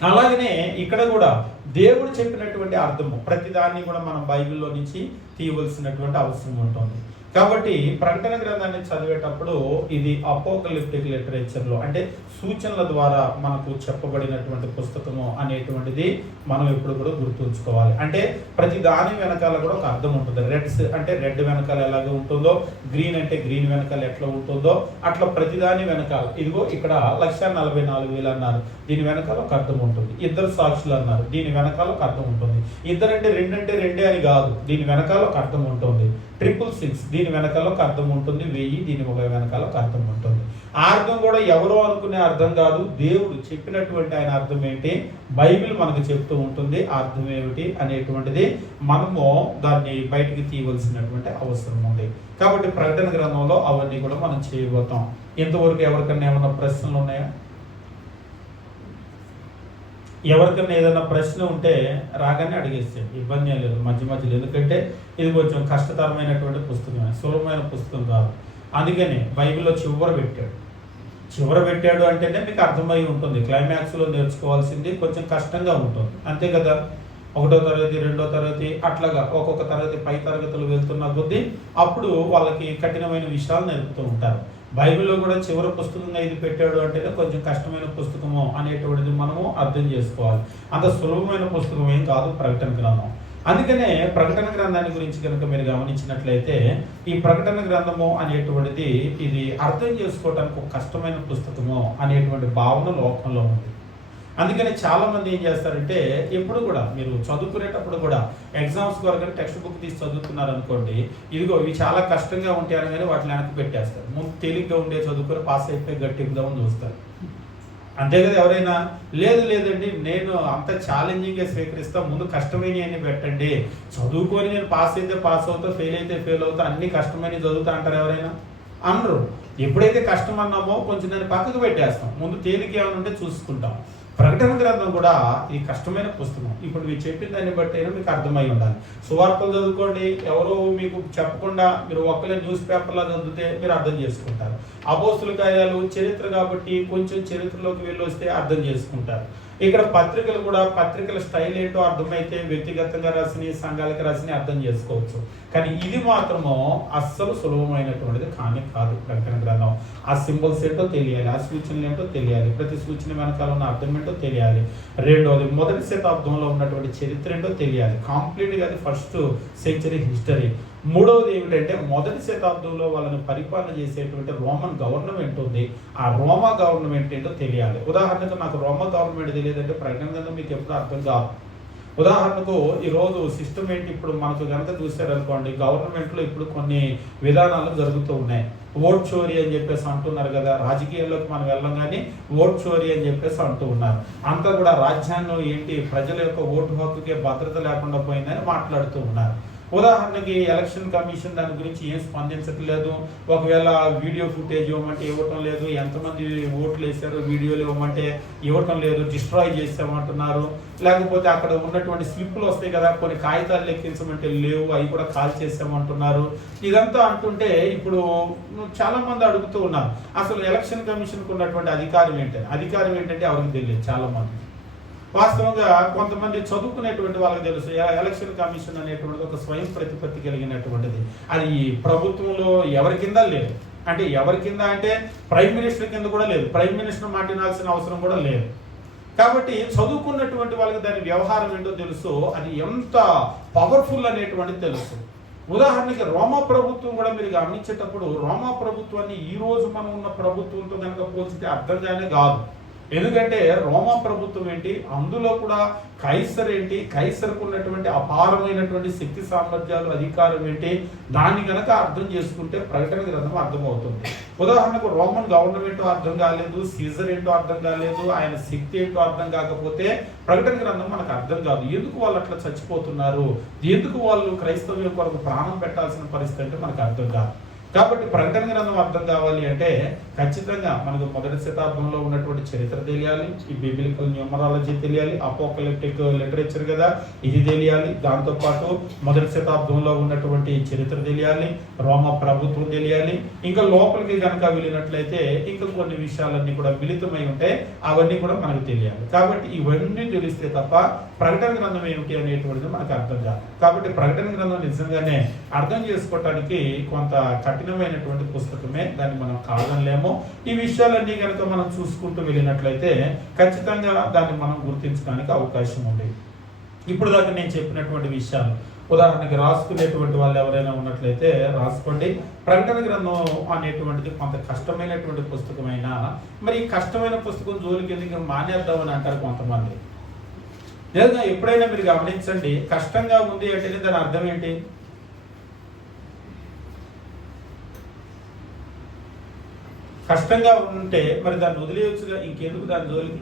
అలాగనే ఇక్కడ కూడా దేవుడు చెప్పినటువంటి అర్థము ప్రతిదాన్ని కూడా మనం బైబిల్లో నుంచి తీయవలసినటువంటి అవసరం ఉంటుంది. కాబట్టి ప్రకటన గ్రంథాన్ని చదివేటప్పుడు ఇది అపోకలిప్టిక్ లిటరేచర్లో అంటే సూచనల ద్వారా మనకు చెప్పబడినటువంటి పుస్తకము అనేటువంటిది మనం ఎప్పుడు కూడా గుర్తుంచుకోవాలి. అంటే ప్రతి దాని వెనకాల కూడా ఒక అర్థం ఉంటుంది. రెడ్స్ అంటే రెడ్ వెనకాల ఎలాగ ఉంటుందో, గ్రీన్ అంటే గ్రీన్ వెనకాల ఎట్లా ఉంటుందో, అట్లా ప్రతిదాని వెనకాల ఇదిగో ఇక్కడ 1,44,000 అన్నారు, దీని వెనకాల ఒక అర్థం ఉంటుంది. 2 సాక్షులు అన్నారు, దీని వెనకాల ఒక అర్థం ఉంటుంది. 2 అంటే 2 అంటే 2 అని కాదు, దీని వెనకాల ఒక అర్థం ఉంటుంది. 666 దీని వెనకాల ఒక అర్థం ఉంటుంది. 1000 దీని ఒక వెనకాల ఒక అర్థం ఉంటుంది. ఆ అర్థం కూడా ఎవరో అనుకునే అర్థం కాదు, దేవుడు చెప్పినటువంటి ఆయన అర్థం ఏంటి, బైబిల్ మనకు చెప్తూ ఉంటుంది ఆ అర్థం ఏమిటి అనేటువంటిది మనము దాన్ని బయటికి తీయవలసినటువంటి అవసరం ఉంది. కాబట్టి ప్రకటన గ్రంథంలో అవన్నీ కూడా మనం చేయబోతాం. ఇంతవరకు ఎవరికన్నా ఏమైనా ప్రశ్నలు ఉన్నాయా? ఎవరికైనా ఏదైనా ప్రశ్న ఉంటే రాగానే అడిగేస్తే ఇబ్బంది లేదు, మధ్యలో. ఎందుకంటే ఇది కొంచెం కష్టతరమైనటువంటి పుస్తకమే, సులభమైన పుస్తకం కాదు. అందుకని బైబిల్లో చివర పెట్టాడు అంటేనే మీకు అర్థమై ఉంటుంది. క్లైమాక్స్లో నేర్చుకోవాల్సింది కొంచెం కష్టంగా ఉంటుంది, అంతే కదా. 1వ తరగతి 2వ తరగతి అట్లాగా ఒక్కొక్క తరగతి పై తరగతులు వెళ్తున్న కొద్దీ అప్పుడు వాళ్ళకి కఠినమైన విషయాలు నేర్పుతూ ఉంటారు. బైబిల్లో కూడా చివరి పుస్తకంగా ఇది పెట్టాడు అంటేనే కొంచెం కష్టమైన పుస్తకము అనేటువంటిది మనము అర్థం చేసుకోవాలి. అంత సులభమైన పుస్తకం ఏం కాదు ప్రకటన గ్రంథం. అందుకనే ప్రకటన గ్రంథాన్ని గురించి కనుక మీరు గమనించినట్లయితే, ఈ ప్రకటన గ్రంథము అనేటువంటిది ఇది అర్థం చేసుకోవడానికి ఒక కష్టమైన పుస్తకము అనేటువంటి భావన లోకంలో ఉంది. అందుకని చాలా మంది ఏం చేస్తారంటే, ఎప్పుడు కూడా మీరు చదువుకునేటప్పుడు కూడా ఎగ్జామ్స్ కొరకు టెక్స్ట్ బుక్ తీసి చదువుతున్నారు అనుకోండి, ఇదిగో ఇవి చాలా కష్టంగా ఉంటాయని కానీ వాటిని వెనక్కి పెట్టేస్తారు. ముందు తేలిగ్గా ఉండే చదువుకొని పాస్ అయిపోయి గట్టిద్దామని చూస్తారు, అంతే కదా. ఎవరైనా లేదండి నేను అంత ఛాలెంజింగ్గా స్వీకరిస్తా, ముందు కష్టమైనవి పెట్టండి, చదువుకొని నేను పాస్ అయితే పాస్ అవుతా, ఫెయిల్ అయితే ఫెయిల్ అవుతా, అన్ని కష్టమైనవి చదువుతా అంటారు ఎవరైనా? అనరు. ఎప్పుడైతే కష్టం అన్నామో కొంచెం దాన్ని పక్కకు పెట్టేస్తాం, ముందు తేలిక ఏమైనా ఉంటే చూసుకుంటాం. ప్రకటన గ్రంథం కూడా ఈ కష్టమైన పుస్తకం. ఇప్పుడు మీరు చెప్పిన దాన్ని బట్టి అయినా మీకు అర్థమై ఉండాలి. సువార్తలు చదువుకోండి, ఎవరో మీకు చెప్పకుండా మీరు ఒక్కలే న్యూస్ పేపర్లో చదివితే మీరు అర్థం చేసుకుంటారు. అపోస్తుల కార్యాలు చరిత్ర కాబట్టి కొంచెం చరిత్రలోకి వెళ్ళి వస్తే అర్థం చేసుకుంటారు. ఇక్కడ పత్రికలు కూడా, పత్రికల స్టైల్ ఏంటో అర్థమైతే వ్యక్తిగతంగా రాసిన సంఘాలకు రాసిన అర్థం చేసుకోవచ్చు. కానీ ఇది మాత్రము అస్సలు సులభమైనటువంటిది కాదు. ప్రకటన గ్రంథం ఆ సింబల్స్ ఏంటో తెలియాలి, ఆ సూచనలు ఏంటో తెలియాలి, ప్రతి సూచన వెనకాల ఉన్న అర్థం ఏంటో తెలియాలి. రెండోది మొదటి శతాబ్దంలో ఉన్నటువంటి చరిత్ర ఏంటో తెలియాలి, కంప్లీట్గా అది ఫస్ట్ సెంచరీ హిస్టరీ. మూడవది ఏమిటంటే మొదటి శతాబ్దంలో వాళ్ళని పరిపాలన చేసేటువంటి రోమన్ గవర్నమెంట్ ఉంది, ఆ రోమా గవర్నమెంట్ ఏంటో తెలియాలి. ఉదాహరణకు నాకు రోమా గవర్నమెంట్ తెలియదంటే ప్రకటన గ్రంథం మీకు ఎప్పుడు అర్థం కాదు. ఉదాహరణకు ఈరోజు సిస్టమ్ ఏంటి, ఇప్పుడు మనకు కనుక చూసారనుకోండి, గవర్నమెంట్లో ఇప్పుడు కొన్ని విధానాలు జరుగుతూ ఉన్నాయి. ఓట్ చోరీ అని చెప్పేసి అంటున్నారు కదా, రాజకీయాల్లోకి మనం వెళ్ళం కానీ ఓట్ చోరీ అని చెప్పేసి అంటూ ఉన్నారు. అంతా కూడా రాజ్యాంగం ఏంటి, ప్రజల యొక్క ఓటు హక్కుకే భద్రత లేకుండా పోయిందని మాట్లాడుతూ ఉన్నారు. ఉదాహరణకి ఎలక్షన్ కమిషన్ దాని గురించి ఏం స్పందించట్లేదు. ఒకవేళ వీడియో ఫుటేజ్ ఇవ్వమంటే ఇవ్వటం లేదు, ఎంతమంది ఓట్లు వేశారో వీడియోలు ఇవ్వమంటే ఇవ్వటం లేదు, డిస్ట్రాయ్ చేసామంటున్నారు. లేకపోతే అక్కడ ఉన్నటువంటి స్లిప్పులు వస్తాయి కదా, కొన్ని కాగితాలు లెక్కించమంటే లేవు, అవి కూడా కాల్ చేసామంటున్నారు. ఇదంతా అంటుంటే ఇప్పుడు చాలా మంది అడుగుతూ ఉన్నారు, అసలు ఎలక్షన్ కమిషన్కి ఉన్నటువంటి అధికారం ఏంటంటే ఎవరికి తెలియదు చాలా మంది. వాస్తవంగా కొంతమంది చదువుకునేటువంటి వాళ్ళకి తెలుసు, ఎలక్షన్ కమిషన్ అనేటువంటిది ఒక స్వయం ప్రతిపత్తి కలిగినటువంటిది. అది ప్రభుత్వంలో ఎవరి కింద లేదు. అంటే ఎవరి కింద అంటే ప్రైమ్ మినిస్టర్ కింద కూడా లేదు, ప్రైమ్ మినిస్టర్ మాట వినాల్సిన అవసరం కూడా లేదు. కాబట్టి చదువుకున్నటువంటి వాళ్ళకి దాని వ్యవహారం ఏంటో తెలుసు, అది ఎంత పవర్ఫుల్ అనేటువంటిది తెలుసు. ఉదాహరణకి రోమా ప్రభుత్వం కూడా మీరు గమనించేటప్పుడు, రోమా ప్రభుత్వాన్ని ఈ రోజు మనం ఉన్న ప్రభుత్వంతో కనుక పోల్చితే అర్థంగానే కాదు. ఎందుకంటే రోమా ప్రభుత్వం ఏంటి, అందులో కూడా కైసర్ ఏంటి, కైసర్కు ఉన్నటువంటి అపారమైనటువంటి శక్తి సామర్థ్యాలు, అధికారం ఏంటి, దాన్ని కనుక అర్థం చేసుకుంటే ప్రకటన గ్రంథం అర్థమవుతుంది. ఉదాహరణకు రోమన్ గవర్నమెంట్ అర్థం కాలేదు, సీజర్ ఏంటో అర్థం కాలేదు, ఆయన శక్తి ఏంటో అర్థం కాకపోతే ప్రకటన గ్రంథం మనకు అర్థం కాదు. ఎందుకు వాళ్ళు అట్లా చచ్చిపోతున్నారు, ఎందుకు వాళ్ళు క్రైస్తవ్యం కొరకు ప్రాణం పెట్టాల్సిన పరిస్థితి అంటే మనకు అర్థం కాదు. కాబట్టి ప్రకటన గ్రంథం అర్థం కావాలి అంటే ఖచ్చితంగా మనకు మొదటి శతాబ్దంలో ఉన్నటువంటి చరిత్ర తెలియాలి, ఈ బిబిలికల్ న్యూమరాలజీ తెలియాలి, అపోకలిప్టిక్ లిటరేచర్ కదా ఇది తెలియాలి. దాంతోపాటు మొదటి శతాబ్దంలో ఉన్నటువంటి చరిత్ర తెలియాలి, రోమా ప్రభుత్వం తెలియాలి. ఇంకా లోపలికి కనుక వెళ్ళినట్లయితే ఇంకా కొన్ని విషయాలన్నీ కూడా మిళితమై ఉంటాయి, అవన్నీ కూడా మనకు తెలియాలి. కాబట్టి ఇవన్నీ తెలిస్తే తప్ప ప్రకటన గ్రంథం ఏమిటి అనేటువంటిది మనకు అర్థం కాదు. కాబట్టి ప్రకటన గ్రంథం నిజంగానే అర్థం చేసుకోవటానికి కొంత కఠినమైనటువంటి పుస్తకమే, దాన్ని మనం కాదనలేము. ఈ విషయాలన్నీ కనుక మనం చూసుకుంటూ వెళ్ళినట్లయితే ఖచ్చితంగా దాన్ని మనం గుర్తించడానికి అవకాశం ఉంది. ఇప్పుడు దాకా నేను చెప్పినటువంటి విషయాలు ఉదాహరణకి రాసుకునేటువంటి వాళ్ళు ఎవరైనా ఉన్నట్లయితే రాసుకోండి. ప్రకటన గ్రంథం అనేటువంటిది కొంత కష్టమైనటువంటి పుస్తకమైనా మరి ఈ కష్టమైన పుస్తకం జోలికి ఎందుకు మానేద్దామని అంటారు కొంతమంది. లేదా ఎప్పుడైనా మీరు గమనించండి, కష్టంగా ఉంది అంటే దాని అర్థం ఏంటి? కష్టంగా ఉంటే మరి దాన్ని వదిలేయచ్చుగా, ఇంకెందుకు దాని జోలికి?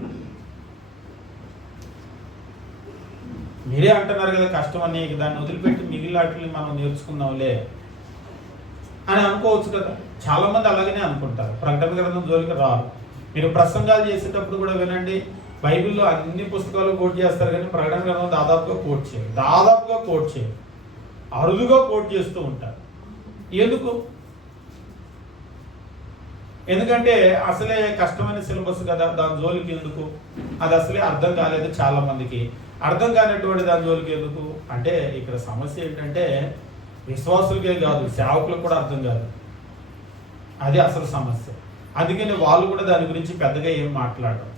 మీరే అంటున్నారు కదా కష్టం అని, దాన్ని వదిలిపెట్టి మిగిలినట్లు మనం నేర్చుకుందాంలే అని అనుకోవచ్చు కదా. చాలా మంది అలాగనే అనుకుంటారు, ప్రకటన గ్రంథం జోలికి రారు. మీరు ప్రసంగాలు చేసేటప్పుడు కూడా వినండి, బైబిల్లో అన్ని పుస్తకాలు కోట్ చేస్తారు కానీ ప్రకటన గ్రంథం దాదాపుగా కోట్ చేయరు, అరుదుగా కోట్ చేస్తూ ఉంటారు. ఎందుకు? ఎందుకంటే అసలే కష్టమైన సిలబస్ కదా, దాని జోలికి ఎందుకు? అది అసలే అర్థం కాలేదు చాలా మందికి. అర్థం కానటువంటి దాని జోలికి ఎందుకు అంటే ఇక్కడ సమస్య ఏంటంటే విశ్వాసులకే కాదు, సేవకులకు కూడా అర్థం కాదు. అది అసలు సమస్య. అందుకని వాళ్ళు కూడా దాని గురించి పెద్దగా ఏం మాట్లాడరు.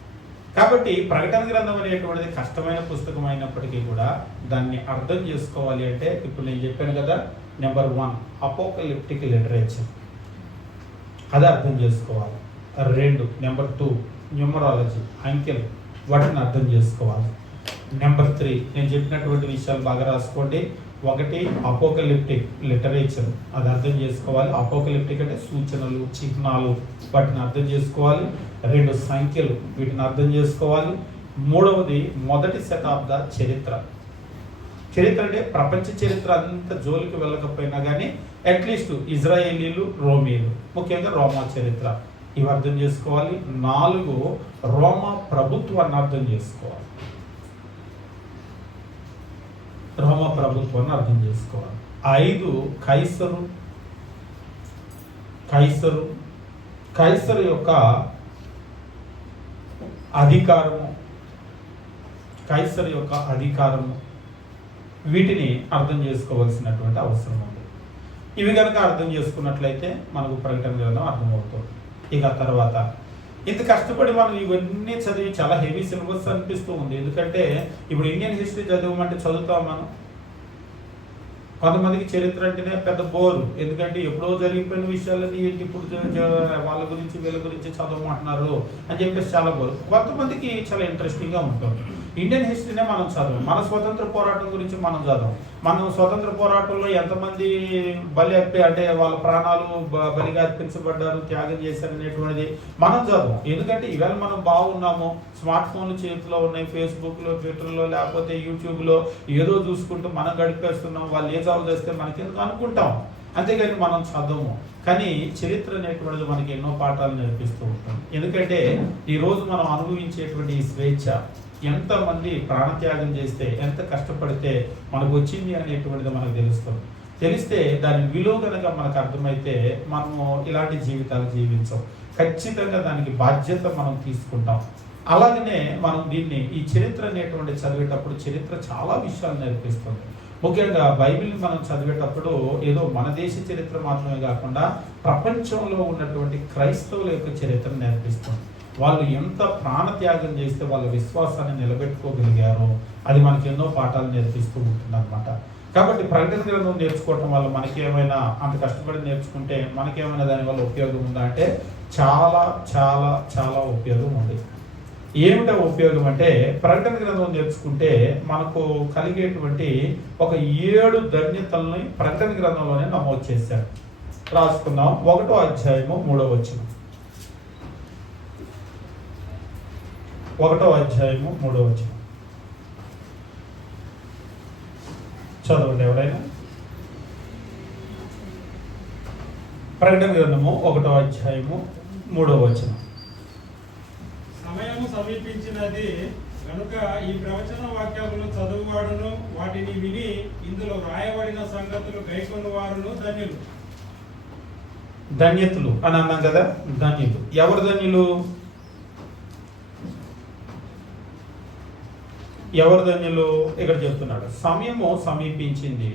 కాబట్టి ప్రకటన గ్రంథం అనేటువంటిది కష్టమైన పుస్తకం అయినప్పటికీ కూడా దాన్ని అర్థం చేసుకోవాలి అంటే ఇప్పుడు నేను చెప్పాను కదా, నెంబర్ 1 అపోకలిప్టిక్ లిటరేచర్, అది అర్థం చేసుకోవాలి. 2 నెంబర్ 2 న్యూమరాలజీ, అంకెలు, వాటిని అర్థం చేసుకోవాలి. నెంబర్ 3 నేను చెప్పినటువంటి విషయాలు బాగా రాసుకోండి. 1 అపోకలిప్టిక్ లిటరేచర్, అది అర్థం చేసుకోవాలి. అపోకలిప్టిక్ అంటే సూచనలు, చిహ్నాలు, వాటిని అర్థం చేసుకోవాలి. 2 సంఖ్యలు, వీటిని అర్థం చేసుకోవాలి. 3వది మొదటి శతాబ్ద చరిత్ర. చరిత్ర అంటే ప్రపంచ చరిత్ర అంత జోలికి వెళ్ళకపోయినా కానీ అట్లీస్ట్ ఇజ్రాయేలీలు, రోమీలు, ముఖ్యంగా రోమా చరిత్ర, ఇవి అర్థం చేసుకోవాలి. 4 రోమా ప్రభుత్వాన్ని అర్థం చేసుకోవాలి. రోమా ప్రభుత్వాన్ని అర్థం చేసుకోవాలి. 5 కైసరు యొక్క అధికారము, వీటిని అర్థం చేసుకోవాల్సినటువంటి అవసరం ఉంది. ఇవి కనుక అర్థం చేసుకున్నట్లయితే మనకు ప్రకటన గ్రంథం అర్థమవుతుంది. ఇక తర్వాత ఇంత కష్టపడి మనం ఇవన్నీ చదివి చాలా హెవీ సిలబస్ అనిపిస్తూ ఉంది. ఎందుకంటే ఇప్పుడు ఇండియన్ హిస్టరీ చదవమంటే చదువుతాం మనం. కొంతమందికి చరిత్ర అంటేనే పెద్ద బోరు. ఎందుకంటే ఎప్పుడో జరిగిపోయిన విషయాలని ఏంటి ఇప్పుడు వాళ్ళ గురించి వీళ్ళ గురించి చదవమంటున్నారు అని చెప్పేసి చాలా బోరు. కొంతమందికి చాలా ఇంట్రెస్టింగ్గా ఉంటుంది. ఇండియన్ హిస్టరీనే మనం చదవం. మన స్వతంత్ర పోరాటం గురించి మనం చదవం. మనం స్వతంత్ర పోరాటంలో ఎంతమంది అంటే వాళ్ళ ప్రాణాలు బలిగా అర్పించబడ్డారు, త్యాగం చేశారు అనేటువంటిది మనం చదవం. ఎందుకంటే ఇవాళ మనం బాగున్నాము, స్మార్ట్ ఫోన్లు చేతిలో ఉన్నాయి, ఫేస్బుక్లో, ట్విట్టర్లో, లేకపోతే యూట్యూబ్లో ఏదో చూసుకుంటూ మనం గడిపేస్తున్నాం. వాళ్ళు ఏ జాబ్ చేస్తే మనకెందుకు అనుకుంటాం, అంతేగాని మనం చదవము. కానీ చరిత్ర అనేటువంటిది మనకి ఎన్నో పాఠాలు నేర్పిస్తూ ఉంటుంది. ఎందుకంటే ఈరోజు మనం అనుభవించేటువంటి ఈ స్వేచ్ఛ ఎంతమంది ప్రాణత్యాగం చేస్తే, ఎంత కష్టపడితే మనకు వచ్చింది అనేటువంటిది మనకు తెలుస్తుంది. తెలిస్తే దాని విలువ కనుక మనకు అర్థమైతే మనము ఇలాంటి జీవితాలు జీవించాం. ఖచ్చితంగా దానికి బాధ్యత మనం తీసుకుంటాం. అలాగనే మనం ఈ చరిత్ర అనేటువంటి చదివేటప్పుడు చరిత్ర చాలా విషయాలు నేర్పిస్తుంది. ముఖ్యంగా బైబిల్ని మనం చదివేటప్పుడు ఏదో మన దేశ చరిత్ర మాత్రమే కాకుండా ప్రపంచంలో ఉన్నటువంటి క్రైస్తవుల యొక్క చరిత్ర నేర్పిస్తుంది. వాళ్ళు ఎంత ప్రాణత్యాగం చేస్తే వాళ్ళ విశ్వాసాన్ని నిలబెట్టుకోగలిగారో అది మనకి ఎన్నో పాఠాలు నేర్పిస్తూ ఉంటుంది అనమాట. కాబట్టి ప్రకటన గ్రంథం నేర్చుకోవటం వల్ల మనకేమైనా, అంత కష్టపడి నేర్చుకుంటే మనకేమైనా దానివల్ల ఉపయోగం ఉందా అంటే చాలా చాలా చాలా ఉపయోగం ఉంది. ఏమిటో ఉపయోగం అంటే ప్రకటన గ్రంథం నేర్చుకుంటే మనకు కలిగేటువంటి ఒక 7 ధన్యతల్ని ప్రకటన గ్రంథంలోనే నమోదు చేశారు. రాసుకుందాం. 1వ అధ్యాయము 3వ వచనం. 1వ అధ్యాయము 3వ వచనం చదవండి ఎవరైనా. ప్రకటన గ్రంథము 1వ అధ్యాయము 3వ వచనం. సమయము సమీపించినది కనుక ఈ ప్రవచన వాక్యాలను చదువువాడును వాటిని విని ఇందులో వ్రాయబడిన సంగతులు గైకొన్న వారును ధన్యతులు అని అన్నాం కదా. ధన్యులు ఎవరు? ధన్యులు ఇక్కడ చెప్తున్నాడు. సమయము సమీపించింది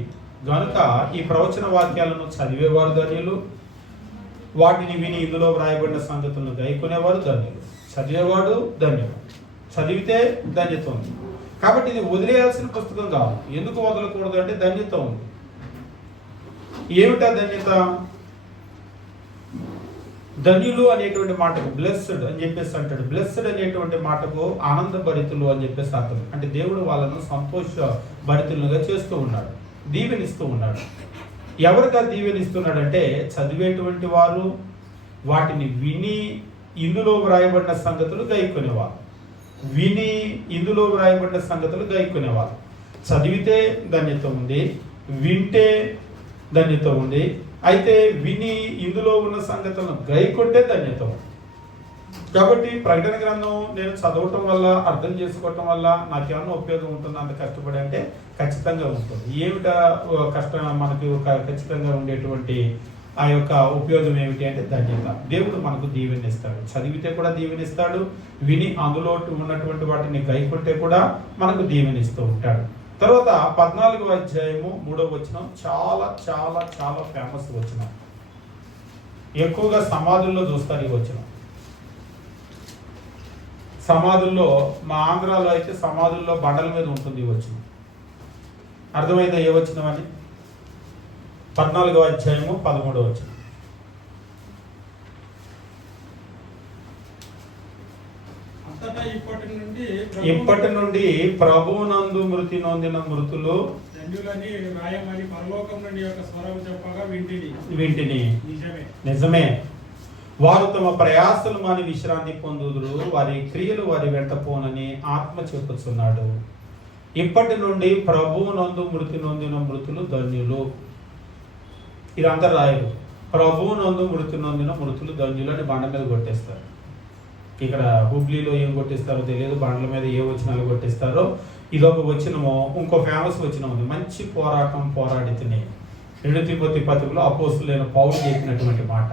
గనుక ఈ ప్రవచన వాక్యాలను చదివేవారు ధన్యులు, వాటిని విని ఇందులో వ్రాయబడిన సంగతులను గైకొనేవారు ధన్యులు. చదివేవాడు ధన్యుడు, చదివితే ధన్యత ఉంది. కాబట్టి ఇది వదిలేయాల్సిన పుస్తకం కాదు. ఎందుకు వదలకూడదు అంటే ధన్యత ఉంది. ఏమిటా ధన్యత? ధన్యులు అనేటువంటి మాటకు బ్లెస్డ్ అని చెప్పేసి అంటాడు. బ్లెస్డ్ అనేటువంటి మాటకు ఆనందభరితులు అని చెప్పేసి అర్థం. అంటే దేవుడు వాళ్ళను సంతోష భరితులుగా చేస్తూ ఉన్నాడు, దీవెనిస్తూ ఉన్నాడు. ఎవరిగా దీవెనిస్తున్నాడు అంటే చదివేటువంటి వారు, వాటిని విని ఇందులో వ్రాయబడిన సంగతులు గైకొనేవారు. చదివితే ధన్యత ఉంది, వింటే ధన్యత ఉంది. అయితే విని ఇందులో ఉన్న సంగతులను గైకొంటే ధన్యత ఉంది. కాబట్టి ప్రకటన గ్రంథం నేను చదవటం వల్ల, అర్థం చేసుకోవటం వల్ల నాకేమన్నా ఉపయోగం ఉంటుందా అంత కష్టపడి అంటే ఖచ్చితంగా ఉంటుంది. ఏమిటా కష్టం మనకు ఖచ్చితంగా ఉండేటువంటి ఆ యొక్క ఉపయోగం ఏమిటి అంటే ధన్యత. దేవుడు మనకు దీవెనిస్తాడు. చదివితే కూడా దీవెనిస్తాడు, విని అందులో ఉన్నటువంటి వాటిని గైకొంటే కూడా మనకు దీవెనిస్తూ ఉంటాడు. తర్వాత 14వ అధ్యాయము 3వ వచనం చాలా చాలా చాలా ఫేమస్ వచనం. ఎక్కువగా సమాధుల్లో చూస్తారు ఈ వచనం. సమాధుల్లో, మా ఆంధ్రాలో అయితే సమాధుల్లో బండల మీద ఉంటుంది ఈ వచనం. అర్థమైందా ఏ వచనం అని? 14వ అధ్యాయము 13వ వచనం. ఇప్పటి నుండి ప్రభువునందు మృతి నొందిన మృతులు వింటిని. నిజమే. వారు తమ ప్రయాసలు మాని విశ్రాంతి పొందుదురు, వారి క్రియలు వారి వెంట పోనని ఆత్మ చెప్పుచున్నాడు. ఇప్పటి నుండి ప్రభువునందు మృతి నొందిన మృతులు ధన్యులు. ఇదంతా రాయరు. ప్రభువునందు మృతి నొందిన మృతులు ధన్యులు అని బండ మీద కొట్టేస్తారు. ఇక్కడ హుబ్లీలో ఏం కొట్టిస్తారో తెలియదు, బండ్ల మీద ఏ వచనాలు కొట్టిస్తారో. ఇదొక వచనము. ఇంకో ఫేమస్ వచనం ఉంది, మంచి పోరాటం పోరాడితేనే. 2 తిమోతి పత్రికలో అపోస్తులైన పౌలు చెప్పినటువంటి మాట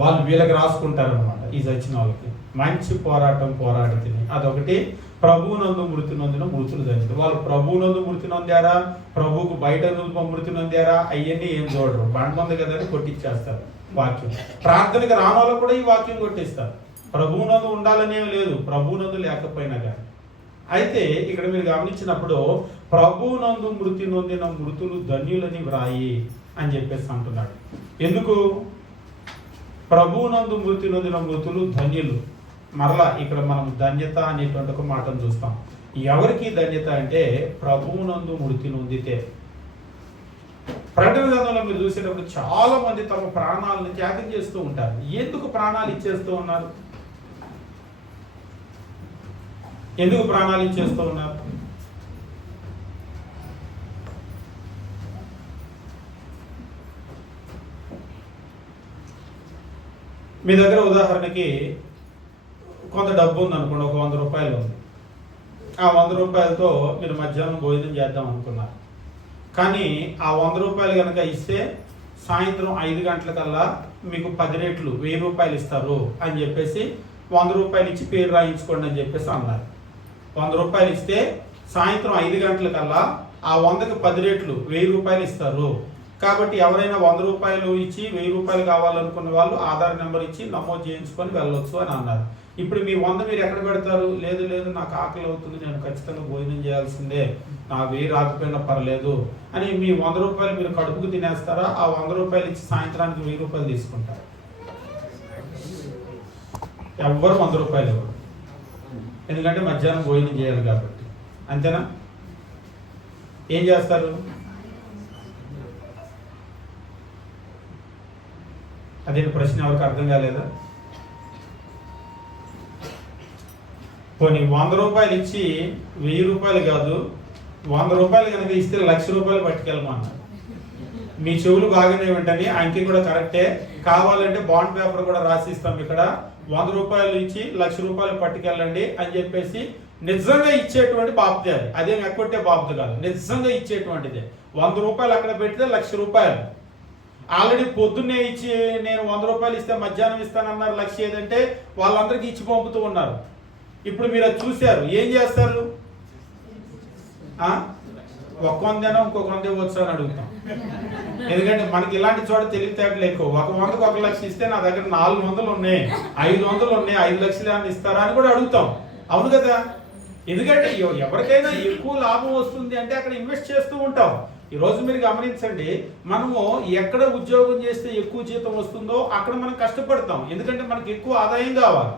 వాళ్ళు వీళ్ళకి రాసుకుంటారనమాట. ఈ చచ్చిన వాళ్ళకి మంచి పోరాటం పోరాడితేనే. అదొకటి. ప్రభువునందు మృతి నొందిన మృతులు ధన్యులు. వాళ్ళు ప్రభువునందు మృతి నొందారా, ప్రభువుకు బయట మృతి నొందారా, అవన్నీ ఏం చూడరు. బండ ఉంది కదా అని కొట్టించేస్తారు వాక్యం. ప్రార్థనకి రానోళ్ళు కూడా ఈ వాక్యం కొట్టిస్తారు. ప్రభువునందు ఉండాలనే లేదు, ప్రభువునందు లేకపోయినా కానీ. అయితే ఇక్కడ మీరు గమనించినప్పుడు ప్రభువునందు మృతి నొందిన మృతులు ధన్యులని వ్రాయి అని చెప్పేసి అంటున్నాడు. ఎందుకు? ప్రభువునందు మృతి నొందిన మృతులు ధన్యులు. మరలా ఇక్కడ మనం ధన్యత అనేటువంటి ఒక మాటను చూస్తాం. ఎవరికి ధన్యత అంటే ప్రభువునందు మృతి నొందితే. ప్రకటన గ్రంథంలో మీరు చూసేటప్పుడు చాలా మంది తమ ప్రాణాలను త్యాగం చేస్తూ ఉంటారు. ఎందుకు ప్రాణాలు ఇచ్చేస్తూ ఉన్నారు? ఎందుకు ప్రాణాలు ఇచ్చేస్తూ ఉన్నారు? మీ దగ్గర ఉదాహరణకి కొంత డబ్బు ఉంది అనుకోండి, ఒక 100 రూపాయలు ఉంది. ఆ 100 రూపాయలతో మీరు మధ్యాహ్నం భోజనం చేద్దాం అనుకున్నారు. కానీ ఆ 100 రూపాయలు కనుక ఇస్తే సాయంత్రం 5 గంటలకల్లా మీకు 10 రెట్లు 1000 రూపాయలు ఇస్తారు అని చెప్పేసి 100 రూపాయలు ఇచ్చి పేరు రాయించుకోండి అని చెప్పేసి అన్నారు. 100 రూపాయలు ఇస్తే సాయంత్రం 5 గంటలకల్లా ఆ 100కి 10 రెట్లు 1000 రూపాయలు ఇస్తారు. కాబట్టి ఎవరైనా 100 రూపాయలు ఇచ్చి 1000 రూపాయలు కావాలనుకున్న వాళ్ళు ఆధార్ నెంబర్ ఇచ్చి నమోదు చేయించుకొని వెళ్ళొచ్చు అని అన్నారు. ఇప్పుడు మీ 100 మీరు ఎక్కడ పెడతారు? లేదు లేదు, నాకు ఆకలి అవుతుంది, నేను ఖచ్చితంగా భోజనం చేయాల్సిందే, నా 1000 రాకపోయినా పర్లేదు అని మీ 100 రూపాయలు మీరు కడుపుకు తినేస్తారా? ఆ 100 రూపాయలు ఇచ్చి సాయంత్రానికి 1000 రూపాయలు తీసుకుంటారు? ఎవ్వరు 100 రూపాయలు ఇవ్వరు. ఎందుకంటే మధ్యాహ్నం భోజనం చేయాలి కాబట్టి. అంతేనా? ఏం చేస్తారు? అదే ప్రశ్న ఎవరికి అర్థం కాలేదా? పోనీ 100 రూపాయలు ఇచ్చి 1000 రూపాయలు కాదు, 100 రూపాయలు కనుక ఇస్తే 1,00,000 రూపాయలు పట్టుకెళ్ళమన్నారు. మీ చెవులు బాగానే ఉంటాయి, అంకె కూడా కరెక్టే. కావాలంటే బాండ్ పేపర్ కూడా రాసిస్తాం. ఇక్కడ 100 రూపాయలు ఇచ్చి 1,00,000 రూపాయలు పట్టుకెళ్ళండి అని చెప్పేసి నిజంగా ఇచ్చేటువంటి బాబుదే. అది అదేం ఎక్కొట్టే బాబుది కాదు, నిజంగా ఇచ్చేటువంటిదే. 100 రూపాయలు అక్కడ పెడితే 1,00,000 రూపాయలు. ఆల్రెడీ పొద్దున్నే ఇచ్చి నేను 100 రూపాయలు ఇస్తే మధ్యాహ్నం ఇస్తానన్నారు. 1,00,000 ఏదంటే వాళ్ళందరికీ ఇచ్చి పంపుతూ ఉన్నారు. ఇప్పుడు మీరు అది చూశారు, ఏం చేస్తారు? ఒక 100 ఇంకొక 100 ఇవ్వచ్చు అని అడుగుతాం. ఎందుకంటే మనకి ఇలాంటి చోట తెలివితేటలు ఎక్కువ. ఒక 100కు 1,00,000 ఇస్తే నా దగ్గర 400 ఉన్నాయి, 500 ఉన్నాయి, 5 లక్షలు అని ఇస్తారా అని కూడా అడుగుతాం. అవును కదా? ఎందుకంటే ఎవరికైనా ఎక్కువ లాభం వస్తుంది అంటే అక్కడ ఇన్వెస్ట్ చేస్తూ ఉంటాం. ఈ రోజు మీరు గమనించండి, మనము ఎక్కడ ఉద్యోగం చేస్తే ఎక్కువ జీతం వస్తుందో అక్కడ మనం కష్టపడతాం. ఎందుకంటే మనకి ఎక్కువ ఆదాయం కావాలి.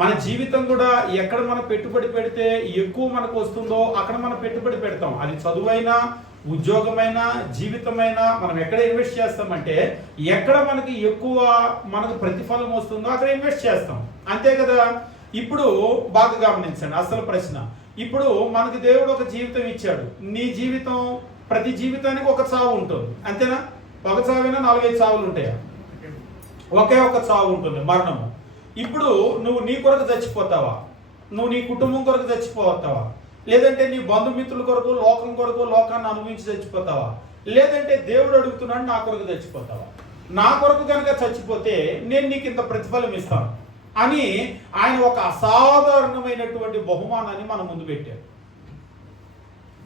మన జీవితం కూడా ఎక్కడ మనం పెట్టుబడి పెడితే ఎక్కువ మనకు వస్తుందో అక్కడ మనం పెట్టుబడి పెడతాం. అది చదువైనా, ఉద్యోగమైనా, జీవితమైనా మనం ఎక్కడ ఇన్వెస్ట్ చేస్తామంటే ఎక్కడ మనకి ఎక్కువ మనకు ప్రతిఫలం వస్తుందో అక్కడ ఇన్వెస్ట్ చేస్తాం. అంతే కదా? ఇప్పుడు బాగా గమనించండి అసలు ప్రశ్న. ఇప్పుడు మనకి దేవుడు ఒక జీవితం ఇచ్చాడు. నీ జీవితం, ప్రతి జీవితానికి ఒక చావు ఉంటుంది. అంతేనా? ఒక చావైనా 4-5 చావులు ఉంటాయా? ఒకే ఒక చావు ఉంటుంది, మరణము. ఇప్పుడు నువ్వు నీ కొరకు చచ్చిపోతావా? నువ్వు నీ కుటుంబం కొరకు చచ్చిపోతావా? లేదంటే నీ బంధుమిత్రుల కొరకు, లోకం కొరకు, లోకాన్ని అనుభవించి చచ్చిపోతావా? లేదంటే దేవుడు అడుగుతున్నాడు నా కొరకు చచ్చిపోతావా? నా కొరకు కనుక చచ్చిపోతే నేను నీకు ఇంత ప్రతిఫలం ఇస్తాను అని ఆయన ఒక అసాధారణమైనటువంటి బహుమానాన్ని మన ముందు పెట్టాడు.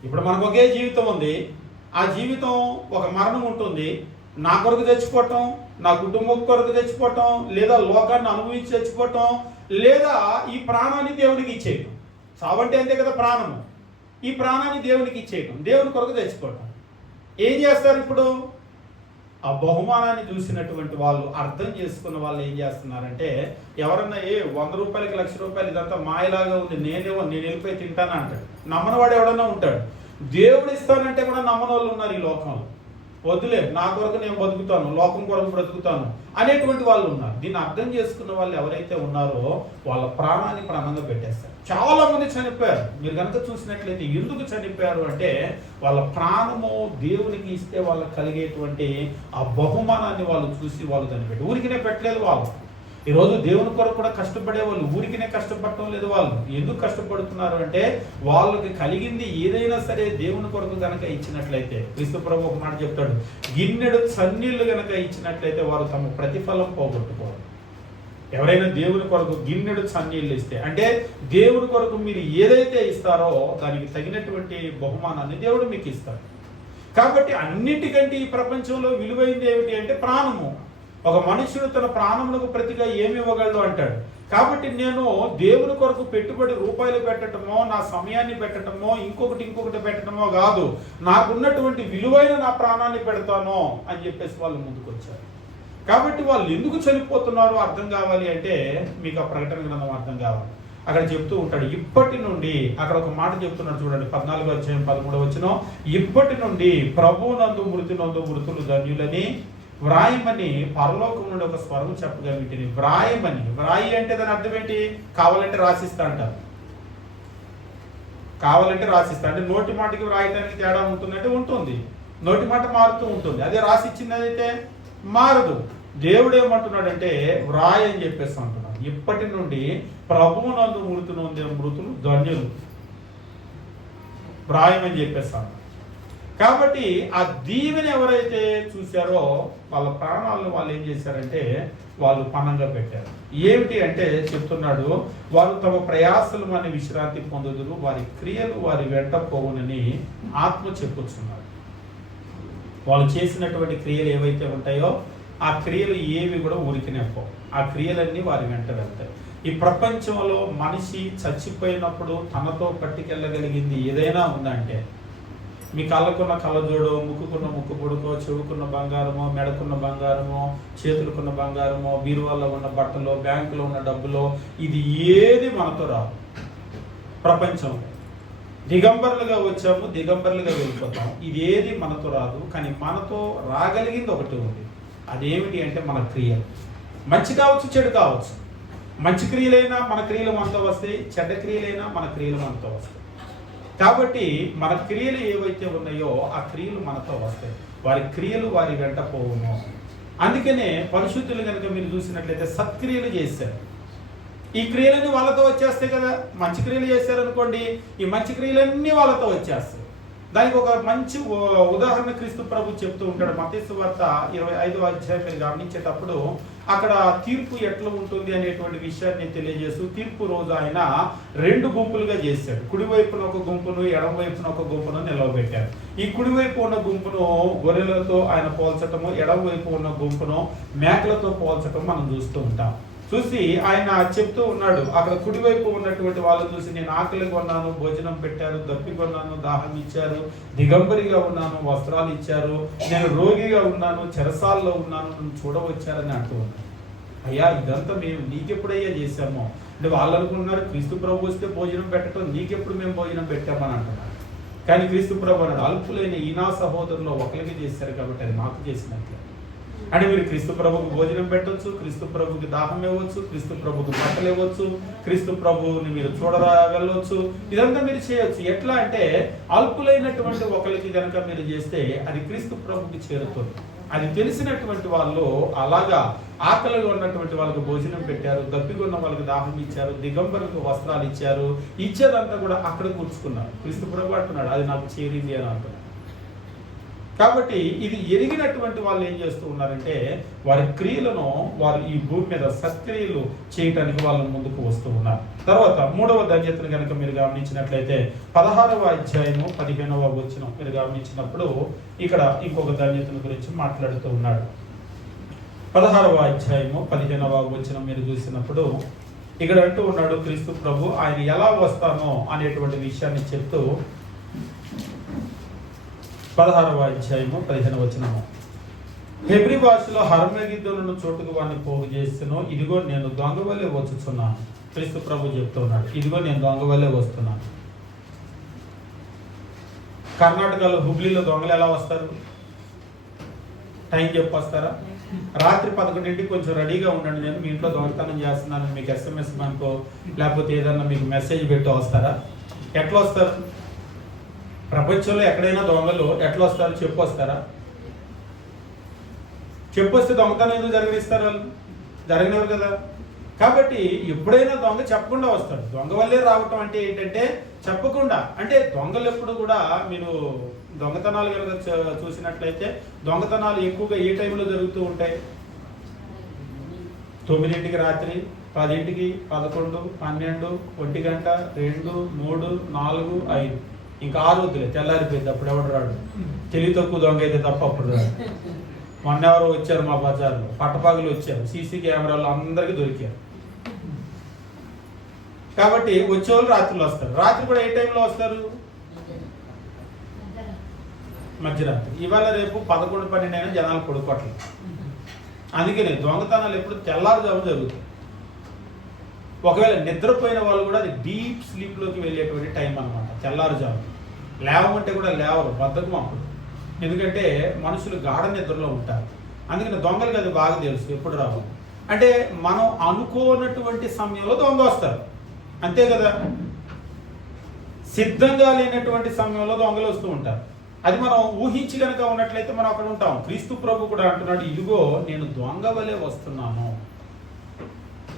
ఇప్పుడు మనకు ఒకే జీవితం ఉంది. ఆ జీవితం ఒక మరణం ఉంటుంది. నా కొరకు చచ్చిపోవటం, నా కుటుంబం కొరకు చచ్చిపోవటం, లేదా లోకాన్ని అనుభవించి చచ్చిపోవటం, లేదా ఈ ప్రాణాన్ని దేవునికి ఇచ్చేయటం. చావంటే అంతే కదా ప్రాణము. ఈ ప్రాణాన్ని దేవునికి ఇచ్చేయటం, దేవుని కొరకు చచ్చిపోవటం. ఏం చేస్తారు ఇప్పుడు? ఆ బహుమానాన్ని చూసినటువంటి వాళ్ళు, అర్థం చేసుకున్న వాళ్ళు ఏం చేస్తున్నారంటే, ఎవరన్నా 100 రూపాయలకి 1,00,000 రూపాయలు ఇదంతా మాయలాగా ఉంది, నేను వెళ్ళిపోయి తింటాను అంటాడు. నమ్మని వాడు ఎవడన్నా ఉంటాడు. దేవుడు ఇస్తానంటే కూడా నమ్మని వాళ్ళు ఉన్నారు ఈ లోకంలో. వద్దులే, నా కొరకు నేను బతుకుతాను, లోకం కొరకు బ్రతుకుతాను అనేటువంటి వాళ్ళు ఉన్నారు. దీన్ని అర్థం చేసుకున్న వాళ్ళు ఎవరైతే ఉన్నారో వాళ్ళ ప్రాణాన్ని ప్రాణంగా పెట్టేస్తారు. చాలా మంది చనిపోయారు. మీరు కనుక చూసినట్లయితే ఎందుకు చనిపోయారు అంటే వాళ్ళ ప్రాణము దేవునికి ఇస్తే వాళ్ళకి కలిగేటువంటి ఆ బహుమానాన్ని వాళ్ళు చూసి వాళ్ళు చనిపోయారు. ఊరికినే పెట్టలేదు వాళ్ళు. ఈరోజు దేవుని కొరకు కూడా కష్టపడే వాళ్ళు ఊరికినే కష్టపడటం లేదు. వాళ్ళు ఎందుకు కష్టపడుతున్నారు అంటే వాళ్ళకి కలిగింది ఏదైనా సరే దేవుని కొరకు గనక ఇచ్చినట్లయితే, క్రీస్తు ప్రభు ఒక మాట చెప్తాడు, గిన్నెడు చన్నీళ్లు గనక ఇచ్చినట్లయితే వారు తమ ప్రతిఫలం పోగొట్టుకోరు. ఎవరైనా దేవుని కొరకు గిన్నెడు చన్నీళ్ళు ఇస్తే అంటే దేవుని కొరకు మీరు ఏదైతే ఇస్తారో దానికి తగినటువంటి బహుమానాన్ని దేవుడు మీకు ఇస్తాడు. కాబట్టి అన్నిటికంటే ఈ ప్రపంచంలో విలువైంది ఏమిటి అంటే ప్రాణము. ఒక మనుషుడు తన ప్రాణములకు ప్రతిగా ఏమి ఇవ్వగలడు అంటాడు. కాబట్టి నేను దేవుని కొరకు పెట్టుబడి రూపాయలు పెట్టడమో, నా సమయాన్ని పెట్టడమో, ఇంకొకటి పెట్టడమో కాదు, నాకున్నటువంటి విలువైన నా ప్రాణాన్ని పెడతాను అని చెప్పేసి వాళ్ళు ముందుకు వచ్చారు. కాబట్టి వాళ్ళు ఎందుకు చనిపోతున్నారో అర్థం కావాలి అంటే మీకు ఆ ప్రకటన గ్రంథం అర్థం కావాలి. అక్కడ చెప్తూ ఉంటాడు, ఇప్పటి నుండి, అక్కడ ఒక మాట చెప్తున్నాడు చూడండి, 14వ అధ్యాయం 13వ వచనం, ఇప్పటి నుండి ప్రభువునందు మృతులు ధన్యులని వ్రాయమని పరలోకం నుండి ఒక స్వరం చెప్పగా వీటిని వ్రాయమని. వ్రాయి అంటే దాని అర్థం ఏంటి? కావాలంటే రాసిస్తా అంటారు. కావాలంటే రాసిస్తా అంటే నోటి మాటకి వ్రాయడానికి తేడా ఉంటుందంటే ఉంటుంది. నోటి మాట మారుతూ ఉంటుంది. అదే రాసిచ్చింది అయితే మారదు. దేవుడు ఏమంటున్నాడంటే వ్రాయ అని చెప్పేసి అంటున్నాడు. ఇప్పటి నుండి ప్రభువునందు మృతులు ధన్యులు వ్రాయమని చెప్పేస్తాను. కాబట్టి ఆ దీవెని ఎవరైతే చూశారో వాళ్ళ ప్రాణాలను వాళ్ళు ఏం చేశారంటే వాళ్ళు పణంగా పెట్టారు. ఏమిటి అంటే చెప్తున్నాడు, వారు తమ ప్రయాసలు అని విశ్రాంతి పొందుదురు, వారి క్రియలు వారి వెంట పోవునని ఆత్మ చెప్పుచున్నారు. వాళ్ళు చేసినటువంటి క్రియలు ఏవైతే ఉంటాయో ఆ క్రియలు ఏవి కూడా ఊరికినే పోవు. ఆ క్రియలన్నీ వారి వెంట వెళ్తాయి. ఈ ప్రపంచంలో మనిషి చచ్చిపోయినప్పుడు తనతో పట్టుకెళ్ళగలిగింది ఏదైనా ఉందంటే, మీ కళ్ళకున్న కళ్ళజోడు, ముక్కుకున్న ముక్కు పొడుకో, చెవుకున్న బంగారమో, మెడకున్న బంగారమో, చేతులకున్న బంగారమో, బీరువాలో ఉన్న బట్టలో, బ్యాంకులో ఉన్న డబ్బులో, ఇది ఏది మనతో రాదు. ప్రపంచంలో దిగంబరులుగా వచ్చాము, దిగంబరులుగా వెళ్ళిపోతాం. ఇది ఏది మనతో రాదు. కానీ మనతో రాగలిగింది ఒకటి ఉంది. అదేమిటి అంటే మన క్రియలు. మంచి కావచ్చు, చెడు కావచ్చు. మంచి క్రియలైనా మన క్రియలు మనతో వస్తాయి, చెడ్డ క్రియలైనా మన క్రియలు మనతో వస్తాయి. కాబట్టి మన క్రియలు ఏవైతే ఉన్నాయో ఆ క్రియలు మనతో వస్తాయి. వారి క్రియలు వారి వెంట పోవును. అందుకనే పరిశుద్ధులు కనుక మీరు చూసినట్లయితే సత్క్రియలు చేశారు. ఈ క్రియలన్నీ వాళ్ళతో వచ్చేస్తాయి కదా. మంచి క్రియలు చేశారనుకోండి, ఈ మంచి క్రియలన్నీ వాళ్ళతో వచ్చేస్తాయి. దానికి ఒక మంచి ఉదాహరణ క్రీస్తు ప్రభు చెప్తూ ఉంటాడు. మత్తయి సువార్త 25వ అధ్యాయం మీరు గమనించేటప్పుడు అక్కడ తీర్పు ఎట్లా ఉంటుంది అనేటువంటి విషయాన్ని తెలియజేస్తూ తీర్పు రోజు ఆయన 2 గుంపులుగా చేశాడు. కుడివైపున ఒక గుంపును, ఎడమ వైపున ఒక గుంపును నిలవబెట్టారు. ఈ కుడివైపు ఉన్న గుంపును గొర్రెలతో ఆయన పోల్చటము, ఎడమ వైపు ఉన్న గుంపును మేకలతో పోల్చటం మనం చూస్తూ ఉంటాం. చూసి ఆయన చెప్తూ ఉన్నాడు, అక్కడ కుడివైపు ఉన్నటువంటి వాళ్ళు చూసి, నేను ఆకలిగా ఉన్నాను, భోజనం పెట్టారు, దప్పికొన్నాను, దాహం ఇచ్చారు, దిగంబరిగా ఉన్నాను, వస్త్రాలు ఇచ్చారు, నేను రోగిగా ఉన్నాను, చెరసాల్లో ఉన్నాను, నన్ను చూడవచ్చారని అంటూ ఉన్నాను. అయ్యా, ఇదంతా మేము నీకెప్పుడయ్యా చేశామో అంటే వాళ్ళు అనుకున్నారు క్రీస్తు ప్రభు వస్తే భోజనం పెట్టడం, నీకెప్పుడు మేము భోజనం పెట్టామని అంటున్నారు. కానీ క్రీస్తు ప్రభు అన్నాడు, అల్పులైన ఈ నా సహోదరులో ఒకరికి చేశారు కాబట్టి అది నాకు చేసినట్లే. అంటే మీరు క్రీస్తు ప్రభుకు భోజనం పెట్టవచ్చు, క్రీస్తు ప్రభుకి దాహం ఇవ్వచ్చు, క్రీస్తు ప్రభుకు బట్టలు ఇవ్వచ్చు, క్రీస్తు ప్రభువుని మీరు వెళ్ళవచ్చు. ఇదంతా మీరు చేయొచ్చు. ఎట్లా అంటే అల్పులైనటువంటి ఒకరికి కనుక మీరు చేస్తే అది క్రీస్తు ప్రభుకి చేరుతుంది. అది తెలిసినటువంటి వాళ్ళు అలాగా ఆకలిగా ఉన్నటువంటి వాళ్ళకి భోజనం పెట్టారు, దప్పికొన్న వాళ్ళకి దాహం ఇచ్చారు, దిగంబరులకు వస్త్రాలు ఇచ్చారు. ఇచ్చేదంతా కూడా అక్కడ కూర్చుకున్నారు. క్రీస్తు ప్రభు అంటున్నాడు అది నాకు చేరింది అని అంటున్నాడు. కాబట్టి ఇది ఎరిగినటువంటి వాళ్ళు ఏం చేస్తూ ఉన్నారంటే వారి క్రియలను వారు ఈ భూమి మీద సత్క్రియలు చేయటానికి వాళ్ళు ముందుకు వస్తూ ఉన్నారు. తర్వాత 3వ ధన్యతను కనుక మీరు గమనించినట్లయితే 16వ అధ్యాయము 15వ వచనం మీరు గమనించినప్పుడు ఇక్కడ ఇంకొక ధన్యతను గురించి మాట్లాడుతూ ఉన్నాడు. 16వ అధ్యాయము 15వ వచనం మీరు చూసినప్పుడు ఇక్కడ అంటూ ఉన్నాడు క్రీస్తు ప్రభు ఆయన ఎలా వస్తానో అనేటువంటి విషయాన్ని చెప్తూ 16వ అధ్యాయము 15వ వచనము, హెబ్రీ భాషలో హర్మగిద్దోను చోటుకు వాడిని పోగు చేస్తున్నాను, ఇదిగో నేను దొంగ వల్లే వచ్చుచున్నాను. క్రీస్తు ప్రభు చెప్తున్నాడు, ఇదిగో నేను దొంగ వల్లే వస్తున్నాను. కర్ణాటకలో హుబ్లీలో దొంగలు ఎలా వస్తారు? టైం చెప్పొస్తారా? రాత్రి 11ంటికి కొంచెం రెడీగా ఉండండి, నేను మీ ఇంట్లో దొంగతనం చేస్తున్నాను మీకు SMS మనకో లేకపోతే ఏదన్నా మీకు మెసేజ్ పెట్టి వస్తారా? ఎట్లా వస్తారు? ప్రపంచంలో ఎక్కడైనా దొంగలు ఎట్లా వస్తారు చెప్పొస్తారా? చెప్పొస్తే దొంగతనం ఎందుకు జరగనిస్తారు? వాళ్ళు జరగనివ్వరు కదా. కాబట్టి ఎప్పుడైనా దొంగ చెప్పకుండా వస్తాడు. దొంగ వల్లే రావటం అంటే ఏంటంటే చెప్పకుండా. అంటే దొంగలు ఎప్పుడు కూడా మీరు దొంగతనాలు కనుక చూసినట్లయితే దొంగతనాలు ఎక్కువగా ఏ టైంలో జరుగుతూ ఉంటాయి? 9ంటికి రాత్రి, 10ంటికి, 11, 12, 1 గంట, 2, 3, 4, 5, ఇంకా 6 వద్దులే, తెల్లారిపోయింది, అప్పుడు ఎవడు రాడు. తెలివి తక్కువ దొంగ అయితే తప్ప అప్పుడు రాడు. మొన్న ఎవరు వచ్చారు మా బజార్లో, పట్టపగలు వచ్చారు, సీసీ కెమెరాలు అందరికీ దొరికారు. కాబట్టి వచ్చేవాళ్ళు రాత్రిలో వస్తారు. రాత్రి కూడా ఏ టైంలో వస్తారు? మధ్యరాత్రి. ఇవాళ రేపు 11, 12 అయినా జనాలు పడుకోవట్లేదు. అందుకనే దొంగతనాలు ఎప్పుడు తెల్లారుజాము జరుగుతాయి. ఒకవేళ నిద్రపోయిన వాళ్ళు కూడా అది డీప్ స్లీప్లోకి వెళ్ళేటువంటి టైం అనమాట. తెల్లారుజాము లేవమంటే కూడా లేవరు, బద్ధకం అప్పుడు. ఎందుకంటే మనుషులు గాఢ నిద్రలో ఉంటారు. అందుకని దొంగలకి అది బాగా తెలుసు ఎప్పుడు రావాలి. అంటే మనం అనుకోనటువంటి సమయంలో దొంగ వస్తారు, అంతే కదా. సిద్ధంగా లేనటువంటి సమయంలో దొంగలు వస్తూ ఉంటారు. అది మనం ఊహించి కనుక ఉన్నట్లయితే మనం అక్కడ ఉంటాం. క్రీస్తు ప్రభు కూడా అంటున్నాడు, ఇదిగో నేను దొంగ వలె వస్తున్నాను.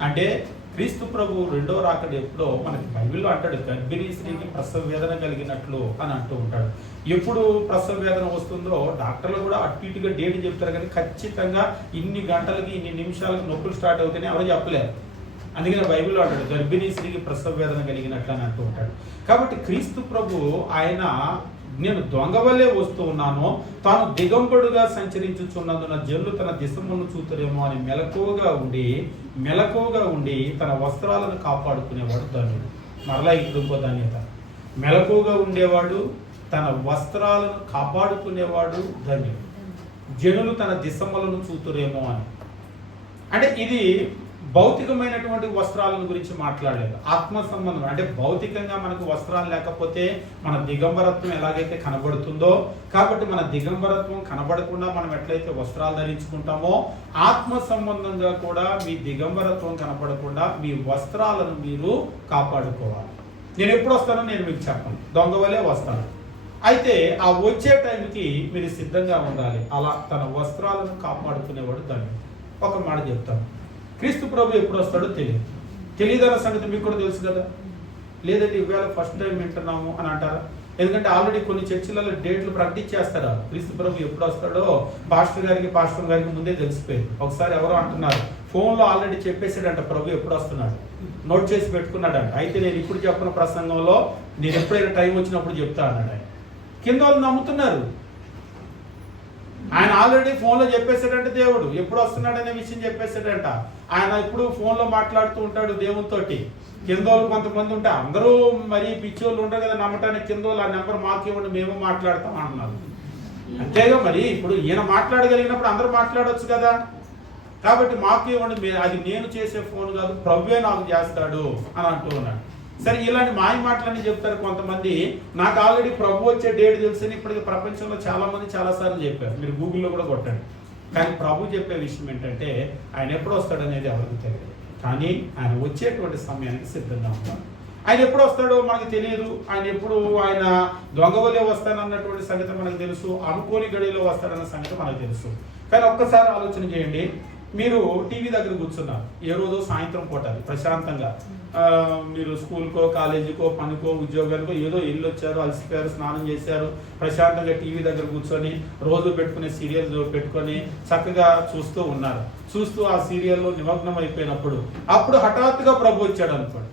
అంటే క్రీస్తు ప్రభు రెండో రాకడ ఎప్పుడో మనకి బైబిల్లో అంటాడు, గర్భిణీ స్త్రీకి ప్రసవ వేదన కలిగినట్లు అని అంటూ ఉంటాడు. ఎప్పుడు ప్రసవ వేదన వస్తుందో డాక్టర్లు కూడా అటు ఇటుగా డేట్ చెప్తారు, కానీ ఖచ్చితంగా ఇన్ని గంటలకి ఇన్ని నిమిషాలకి నొప్పులు స్టార్ట్ అవుతాయని ఎవరు చెప్పలేరు. అందుకని బైబిల్లో అంటాడు, గర్భిణీ స్త్రీకి ప్రసవ వేదన కలిగినట్లు అని అంటూ ఉంటాడు. కాబట్టి క్రీస్తు ప్రభు ఆయన నేను దొంగ వల్లే వస్తూ ఉన్నాను, తాను దిగంబడుగా సంచరించుచున్నందున జనులు తన దిశమును చూతురేమో అని మెలకువగా ఉండి తన వస్త్రాలను కాపాడుకునేవాడు ధన్యుడు. మరలా ఇప్పుడు ఇంకో ధన్యత, మెలకువగా ఉండేవాడు, తన వస్త్రాలను కాపాడుకునేవాడు ధన్యుడు. జనులు తన దిశములను చూతురేమో అని. అంటే ఇది భౌతికమైనటువంటి వస్త్రాలను గురించి మాట్లాడలేదు, ఆత్మ సంబంధం. అంటే భౌతికంగా మనకు వస్త్రాలు లేకపోతే మన దిగంబరత్వం ఎలాగైతే కనబడుతుందో, కాబట్టి మన దిగంబరత్వం కనబడకుండా మనం ఎట్లయితే వస్త్రాలు ధరించుకుంటామో, ఆత్మ సంబంధంగా కూడా మీ దిగంబరత్వం కనబడకుండా మీ వస్త్రాలను మీరు కాపాడుకోవాలి. నేను ఎప్పుడు వస్తానో నేను మీకు చెప్పను, దొంగ వలే వస్తాను. అయితే ఆ వచ్చే టైంకి మీరు సిద్ధంగా ఉండాలి. అలా తన వస్త్రాలను కాపాడుకునేవాడు దాన్ని. ఒక మాట చెప్తాను, క్రీస్తు ప్రభు ఎప్పుడు వస్తాడో తెలియదన్న సంగతి మీకు కూడా తెలుసు కదా. లేదంటే ఇవాళ ఫస్ట్ టైం వింటున్నాము అని అంటారా? ఎందుకంటే ఆల్రెడీ కొన్ని చర్చిలలో డేట్లు ప్రకటించేస్తారా క్రీస్తు ప్రభు ఎప్పుడు వస్తాడో. పాస్టర్ గారికి ముందే తెలిసిపోయింది. ఒకసారి ఎవరో అంటున్నారు, ఫోన్లో ఆల్రెడీ చెప్పేసాడంట ప్రభు ఎప్పుడు వస్తున్నాడు, నోట్ చేసి పెట్టుకున్నాడంట. అయితే నేను ఇప్పుడు చెప్పిన ప్రసంగంలో నేను ఎప్పుడైనా టైం వచ్చినప్పుడు చెప్తా అన్నాడు ఆయన. కింద వాళ్ళు నమ్ముతున్నారు. ఆయన ఆల్రెడీ ఫోన్లో చెప్పేసాడంటే దేవుడు ఎప్పుడు వస్తున్నాడనే విషయం చెప్పేసాడంట. ఆయన ఇప్పుడు ఫోన్లో మాట్లాడుతూ ఉంటాడు దేవునితోటి. కిందోళ్ళు కొంతమంది ఉంటే అందరూ మరి పిచ్చోళ్ళు ఉంటారు కదా నమ్మటానికి, కిందోళ్ళు ఆ నెంబర్ మాకు ఇవ్వండి మేము మాట్లాడతాం అంటున్నారు. అంతేగా మరి ఇప్పుడు ఈయన మాట్లాడగలిగినప్పుడు అందరూ మాట్లాడవచ్చు కదా. కాబట్టి మాకు ఇవ్వండి, అది నేను చేసే ఫోన్ కాదు ప్రభువే నాకు చేస్తాడు అని అంటూ ఉన్నాడు. సరే, ఇలాంటి మాయ మాటలన్నీ చెప్తారు కొంతమంది. నాకు ఆల్రెడీ ప్రభు వచ్చే డేట్ తెలుసని ఇప్పటికి ప్రపంచంలో చాలా మంది చాలాసార్లు చెప్పారు, మీరు గూగుల్లో కూడా కొట్టండి. కానీ ప్రభు చెప్పే విషయం ఏంటంటే ఆయన ఎప్పుడు వస్తాడనేది ఎవరికి తెలియదు, కానీ ఆయన వచ్చేటువంటి సమయానికి సిద్ధంగా ఉంటాడు. ఆయన ఎప్పుడు వస్తాడో మనకు తెలియదు. ఆయన దొంగ వలే వస్తానన్నటువంటి సంగతి మనకు తెలుసు, అనుకోని గడిలో వస్తాడన్న సంగతి మనకు తెలుసు. కానీ ఒక్కసారి ఆలోచన చేయండి, మీరు టీవీ దగ్గర కూర్చున్నారు, ఏ రోజు సాయంత్రం పూట ప్రశాంతంగా మీరు స్కూల్కో కాలేజీకో పనికో ఉద్యోగానికో ఏదో ఇల్లు వచ్చారు, అలసిపోయారు, స్నానం చేశారు, ప్రశాంతంగా టీవీ దగ్గర కూర్చొని రోజు పెట్టుకునే సీరియల్ పెట్టుకొని చక్కగా చూస్తూ ఉన్నారు. చూస్తూ ఆ సీరియల్లో నిమగ్నం అయిపోయినప్పుడు అప్పుడు హఠాత్తుగా ప్రభు వచ్చాడు అనుకోండి,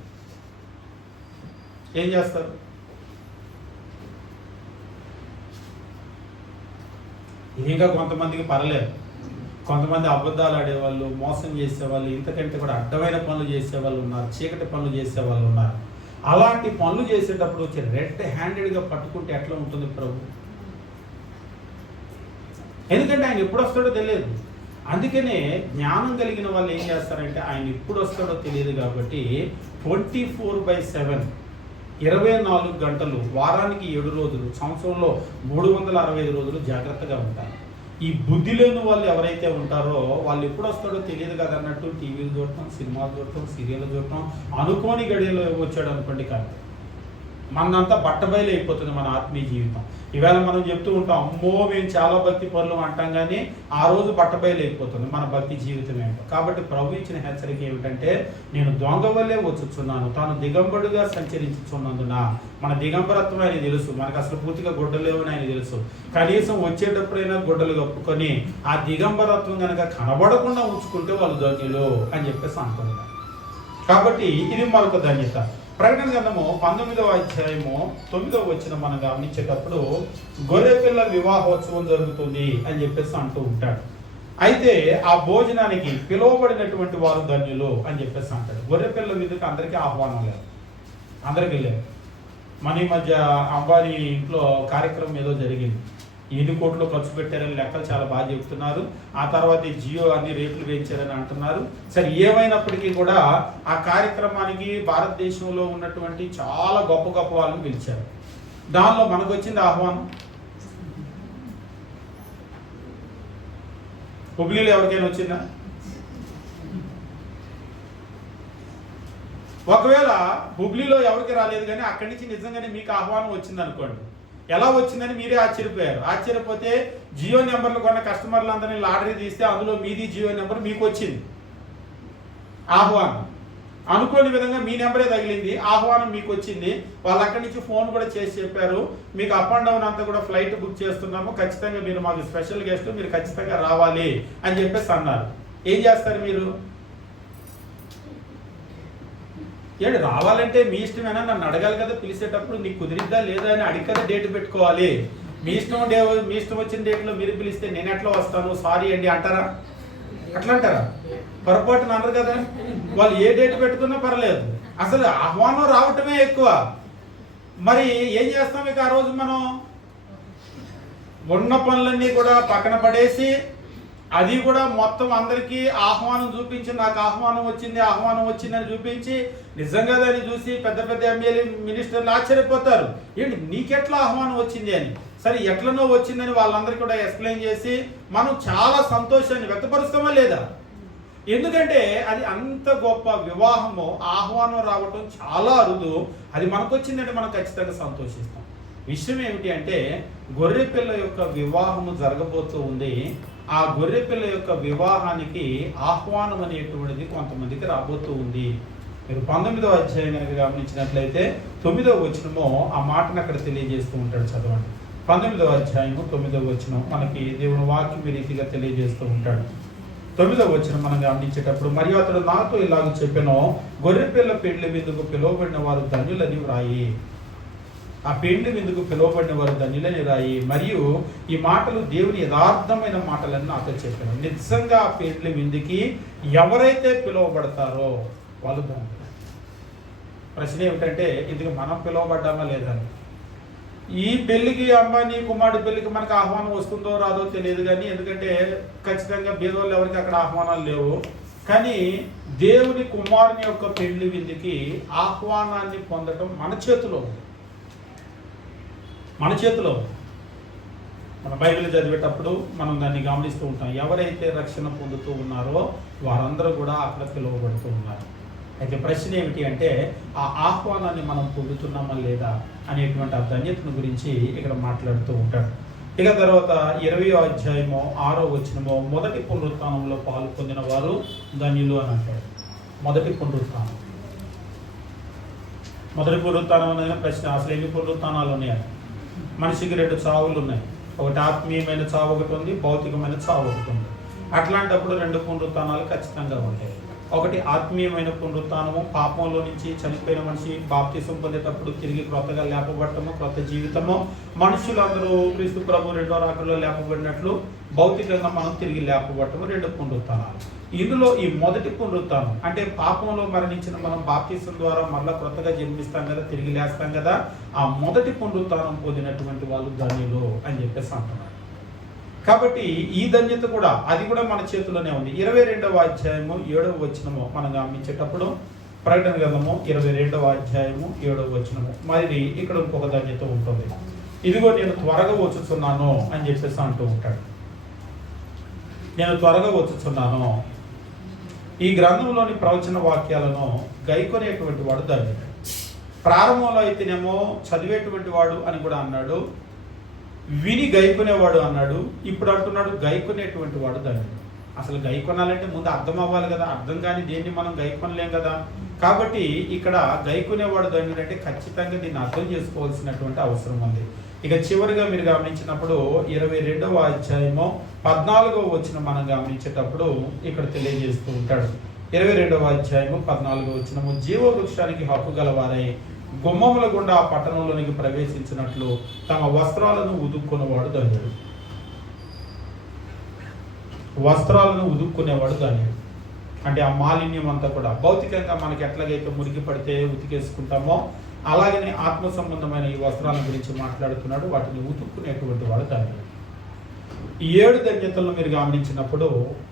ఏం చేస్తారు? ఇంకా కొంతమందికి పర్లేదు, కొంతమంది అబద్ధాలు ఆడేవాళ్ళు, మోసం చేసేవాళ్ళు, ఇంతకంటే కూడా అడ్డమైన పనులు చేసేవాళ్ళు ఉన్నారు, చీకటి పనులు చేసేవాళ్ళు ఉన్నారు. అలాంటి పనులు చేసేటప్పుడు వచ్చి రెడ్ హ్యాండెడ్గా పట్టుకుంటే ఎట్లా ఉంటుంది ప్రభు? ఎందుకంటే ఆయన ఎప్పుడు వస్తాడో తెలియదు. అందుకనే జ్ఞానం కలిగిన వాళ్ళు ఏం చేస్తారంటే ఆయన ఎప్పుడు వస్తాడో తెలియదు కాబట్టి 24/7 24 గంటలు, వారానికి 7 రోజులు, సంవత్సరంలో 365 రోజులు జాగ్రత్తగా ఉంటారు. ఈ బుద్ధి లేని వాళ్ళు ఎవరైతే ఉంటారో వాళ్ళు ఎప్పుడు వస్తాడో తెలియదు కదా అన్నట్టు టీవీలు చూడటం, సినిమాలు చూడటం, సీరియల్ చూడటం, అనుకోని గడియలో వచ్చాడు అనుకోండి కాదు, మనంతా బట్టబయలు అయిపోతుంది మన ఆత్మీయ జీవితం. ఈవేళ మనం చెప్తూ ఉంటాం, అమ్మో మేము చాలా భక్తి పనులు అంటాం, కానీ ఆ రోజు బట్టబయలు అయిపోతుంది మన భక్తి జీవితం ఏంటో. కాబట్టి ప్రభు ఇచ్చిన హెచ్చరిక ఏమిటంటే, నేను దొంగ వల్లే వచ్చుచున్నాను, తాను దిగంబరుడుగా సంచరించుచున్నందున. మన దిగంబరత్వం ఆయన తెలుసు, మనకు అసలు పూర్తిగా గుడ్డలు లేవని ఆయన తెలుసు. కనీసం వచ్చేటప్పుడైనా గుడ్డలు కప్పుకొని ఆ దిగంబరత్వం కనుక కనబడకుండా ఉంచుకుంటే వాళ్ళు ధన్యులు అని చెప్పేసి అంటున్నారు. కాబట్టి ఇది మరొక ధన్యత. ప్రకటన గ్రంథము 19వ అధ్యాయము 9వ వచనం మనం గమనించేటప్పుడు గొర్రెపిల్ల వివాహోత్సవం జరుగుతుంది అని చెప్పేసి అంటూ ఉంటాడు. అయితే ఆ భోజనానికి పిలువబడినటువంటి వారు ధన్యులు అని చెప్పేసి అంటాడు. గొర్రెపిల్ల విధుకు అందరికీ ఆహ్వానం లేదు, అందరికీ లేదు. మన ఈ మధ్య అంబానీ ఇంట్లో కార్యక్రమం ఏదో జరిగింది, ఎన్ని కోట్లు ఖర్చు పెట్టారని లెక్కలు చాలా బాగా చెప్తున్నారు. ఆ తర్వాత జియో అన్ని రేట్లు పెంచారని అంటున్నారు. సరే, ఏమైనప్పటికీ కూడా ఆ కార్యక్రమానికి భారతదేశంలో ఉన్నటువంటి చాలా గొప్ప గొప్ప వాళ్ళని పిలిచారు. దానిలో మనకు వచ్చింది ఆహ్వానం. హుబ్లీలో ఎవరికైనా వచ్చిందా? ఒకవేళ హుబ్లీలో ఎవరికి రాలేదు, కానీ అక్కడి నుంచి నిజంగానే మీకు ఆహ్వానం వచ్చింది అనుకోండి, ఎలా వచ్చిందని మీరే ఆశ్చర్యపోయారు. ఆశ్చర్యపోతే జియో నెంబర్లు కొన్న కస్టమర్లందరినీ లాటరీ తీస్తే అందులో మీది జియో నెంబర్ మీకు వచ్చింది ఆహ్వానం. అనుకోని విధంగా మీ నెంబరే తగిలింది, ఆహ్వానం మీకు వచ్చింది. వాళ్ళు అక్కడి నుంచి ఫోన్ కూడా చేసి చెప్పారు, మీకు అప్ అండ్ డౌన్ అంతా కూడా ఫ్లైట్ బుక్ చేస్తున్నాము, ఖచ్చితంగా మీరు మాకు స్పెషల్ గెస్ట్, మీరు ఖచ్చితంగా రావాలి అని చెప్పేసి అన్నారు. ఏం చేస్తారు మీరు? ఏంటి రావాలంటే మీ ఇష్టమేనా, నన్ను అడగాలి కదా, పిలిచేటప్పుడు నీకు కుదిరిద్దా లేదా అని అడిగి కదా డేట్ పెట్టుకోవాలి. మీ ఇష్టం వచ్చిన డేట్లో మీరు పిలిస్తే నేను ఎట్లా వస్తాను, సారీ అండి అంటారా? అట్లా అంటారా? పొరపాటున అనరు కదా. వాళ్ళు ఏ డేట్ పెట్టుకున్నా పర్లేదు, అసలు ఆహ్వానం రావటమే ఎక్కువ. మరి ఏం చేస్తాం ఇక ఆ రోజు? మనం ఉన్న పనులన్నీ కూడా పక్కన పడేసి, అది కూడా మొత్తం అందరికీ ఆహ్వానం చూపించి, నాకు ఆహ్వానం వచ్చిందని చూపించి, నిజంగా దాన్ని చూసి పెద్ద పెద్ద ఎమ్మెల్యే మినిస్టర్లు ఆశ్చర్యపోతారు, ఏంటి నీకెట్లా ఆహ్వానం వచ్చింది అని. సరే, ఎట్లనో వచ్చిందని వాళ్ళందరికీ కూడా ఎక్స్ప్లెయిన్ చేసి మనం చాలా సంతోషాన్ని వ్యక్తపరుస్తామా లేదా? ఎందుకంటే అది అంత గొప్ప వివాహము, ఆహ్వానం రావటం చాలా అరుదు. అది మనకు వచ్చిందంటే మనం ఖచ్చితంగా సంతోషిస్తాం. విషయం ఏమిటి అంటే, గొర్రెపిల్ల యొక్క వివాహము జరగబోతూ ఉంది. ఆ గొర్రెపిల్ల యొక్క వివాహానికి ఆహ్వానం అనేటువంటిది కొంతమందికి రాబోతూ ఉంది. మీరు 19వ అధ్యాయం కనుక గమనించినట్లయితే 9వ వచనము ఆ మాటను అక్కడ తెలియజేస్తూ ఉంటాడు. చదవండి. 19వ అధ్యాయము 9వ వచనం మనకి దేవుని వాక్యం ఈ రీతిగా తెలియజేస్తూ ఉంటాడు. 9వ వచనం మనం గమనించేటప్పుడు, మరియు అతడు నాతో ఇలాగ చెప్పెను, గొర్రెపిల్ల పెండ్లి విందుకు పిలువబడిన వారు ధన్యులని వ్రాయి. ఆ పెండ్లి విందుకు పిలువబడిన వారు ధన్యులని రాయి. మరియు ఈ మాటలు దేవుని యథార్థమైన మాటలని నాతో చెప్పాను. నిజంగా ఆ పెండ్లి విందుకి ఎవరైతే పిలువబడతారో వాళ్ళు ధన్యులు. ప్రశ్న ఏమిటంటే, ఇందుకు మనం పిలువబడ్డామా లేదని. ఈ పెళ్లికి, అమ్మాయి కుమారుడి పెళ్లికి మనకు ఆహ్వానం వస్తుందో రాదో తెలియదు, కానీ ఎందుకంటే ఖచ్చితంగా బీదవాళ్ళు ఎవరికి అక్కడ ఆహ్వానాలు లేవు. కానీ దేవుని కుమారుని యొక్క పెళ్లి విందుకి ఆహ్వానాన్ని పొందటం మన చేతిలో, మన బైబిల్ చదివేటప్పుడు మనం దాన్ని గమనిస్తూ ఉంటాం. ఎవరైతే రక్షణ పొందుతూ ఉన్నారో వారందరూ కూడా అక్కడ పిలువబడుతూ ఉన్నారు. అయితే ప్రశ్న ఏమిటి అంటే, ఆ ఆహ్వానాన్ని మనం పొందుతున్నామా లేదా అనేటువంటి ఆ ధన్యతను గురించి ఇక్కడ మాట్లాడుతూ ఉంటాడు. ఇక తర్వాత 20వ అధ్యాయము 6వ వచనము, మొదటి పునరుత్థానంలో పాలు పొందిన వారు ధన్యులు అని అంటాడు. మొదటి పునరుత్థానం అనే ప్రశ్న, అసలు ఎన్ని పునరుత్థానాలు ఉన్నాయి? మనిషికి 2 చావులు ఉన్నాయి. ఒకటి ఆత్మీయమైన చావు ఒకటి ఉంది, భౌతికమైన చావు ఒకటి ఉంది. అట్లాంటప్పుడు 2 పునరుత్థానాలు ఖచ్చితంగా ఉంటాయి. ఒకటి ఆత్మీయమైన పునరుత్థానము, పాపంలో నుంచి చనిపోయిన మనిషి బాప్తిసం పొందేటప్పుడు తిరిగి క్రొత్తగా లేపబడటము, క్రొత్త జీవితము. మనుషులందరూ క్రీస్తు ప్రభు 2వ రాకడలో లేపబడినట్లు భౌతికంగా మనం తిరిగి లేపబడటము 2 పునరుత్థానాలు. ఇందులో ఈ మొదటి పునరుత్థానం అంటే పాపంలో మరణించిన మనం బాప్తిసం ద్వారా మళ్ళా క్రొత్తగా జన్మిస్తాం కదా, తిరిగి లేస్తాం కదా, ఆ మొదటి పునరుత్థానం పొందినటువంటి వాళ్ళు ధన్యులు అని చెప్పేసి అంటున్నారు. కాబట్టి ఈ ధన్యత కూడా, అది కూడా మన చేతిలోనే ఉంది. 22వ అధ్యాయము 7వ వచనము మనం గమనించేటప్పుడు, ప్రకటన గ్రంథము 22వ అధ్యాయము 7వ వచనము, మరి ఇక్కడ ఇంకొక ధన్యత ఉంటుంది. ఇదిగో నేను త్వరగా వచ్చుతున్నాను అని చెప్పేసి అంటూ ఉంటాడు. నేను త్వరగా వచ్చుచున్నాను. ఈ గ్రంథంలోని ప్రవచన వాక్యాలను గైకొనేటువంటి వాడు ధన్యుడు. ప్రారంభంలో అయితేనేమో చదివేటువంటి వాడు అని కూడా అన్నాడు, విని గైకొనేవాడు అన్నాడు, ఇప్పుడు అంటున్నాడు గైకొనేటువంటి వాడు ధన్యుడు. అసలు గైకొనాలంటే ముందు అర్థం అవ్వాలి కదా, అర్థం కాని దేన్ని మనం గైకొనలేం కదా. కాబట్టి ఇక్కడ గైకొనేవాడు ధన్యుడు అంటే ఖచ్చితంగా దీన్ని అర్థం చేసుకోవాల్సినటువంటి అవసరం ఉంది. ఇక చివరిగా మీరు గమనించినప్పుడు 22వ అధ్యాయము 14వ వచనం మనం గమనించేటప్పుడు ఇక్కడ తెలియజేస్తూ ఉంటాడు. 22వ అధ్యాయము 14వ వచనము, జీవవృక్షానికి హక్కు గలవారై గుమ్మముల గుండా ఆ పట్టణంలోనికి ప్రవేశించినట్లు తమ వస్త్రాలను ఉదుక్కునేవాడు ధన్యుడు. వస్త్రాలను ఉదుక్కునేవాడు ధన్యుడు అంటే ఆ మాలిన్యం అంతా కూడా భౌతికంగా మనకి ఎట్లాగైతే మురికి పడితే ఉతికేసుకుంటామో అలాగనే ఆత్మ సంబంధమైన ఈ వస్త్రాల గురించి మాట్లాడుతున్నాడు. వాటిని ఉతుక్కునేటువంటి వాడు ధన్యుడు. ఈ 7 ధన్యతలను మీరు గమనించినప్పుడు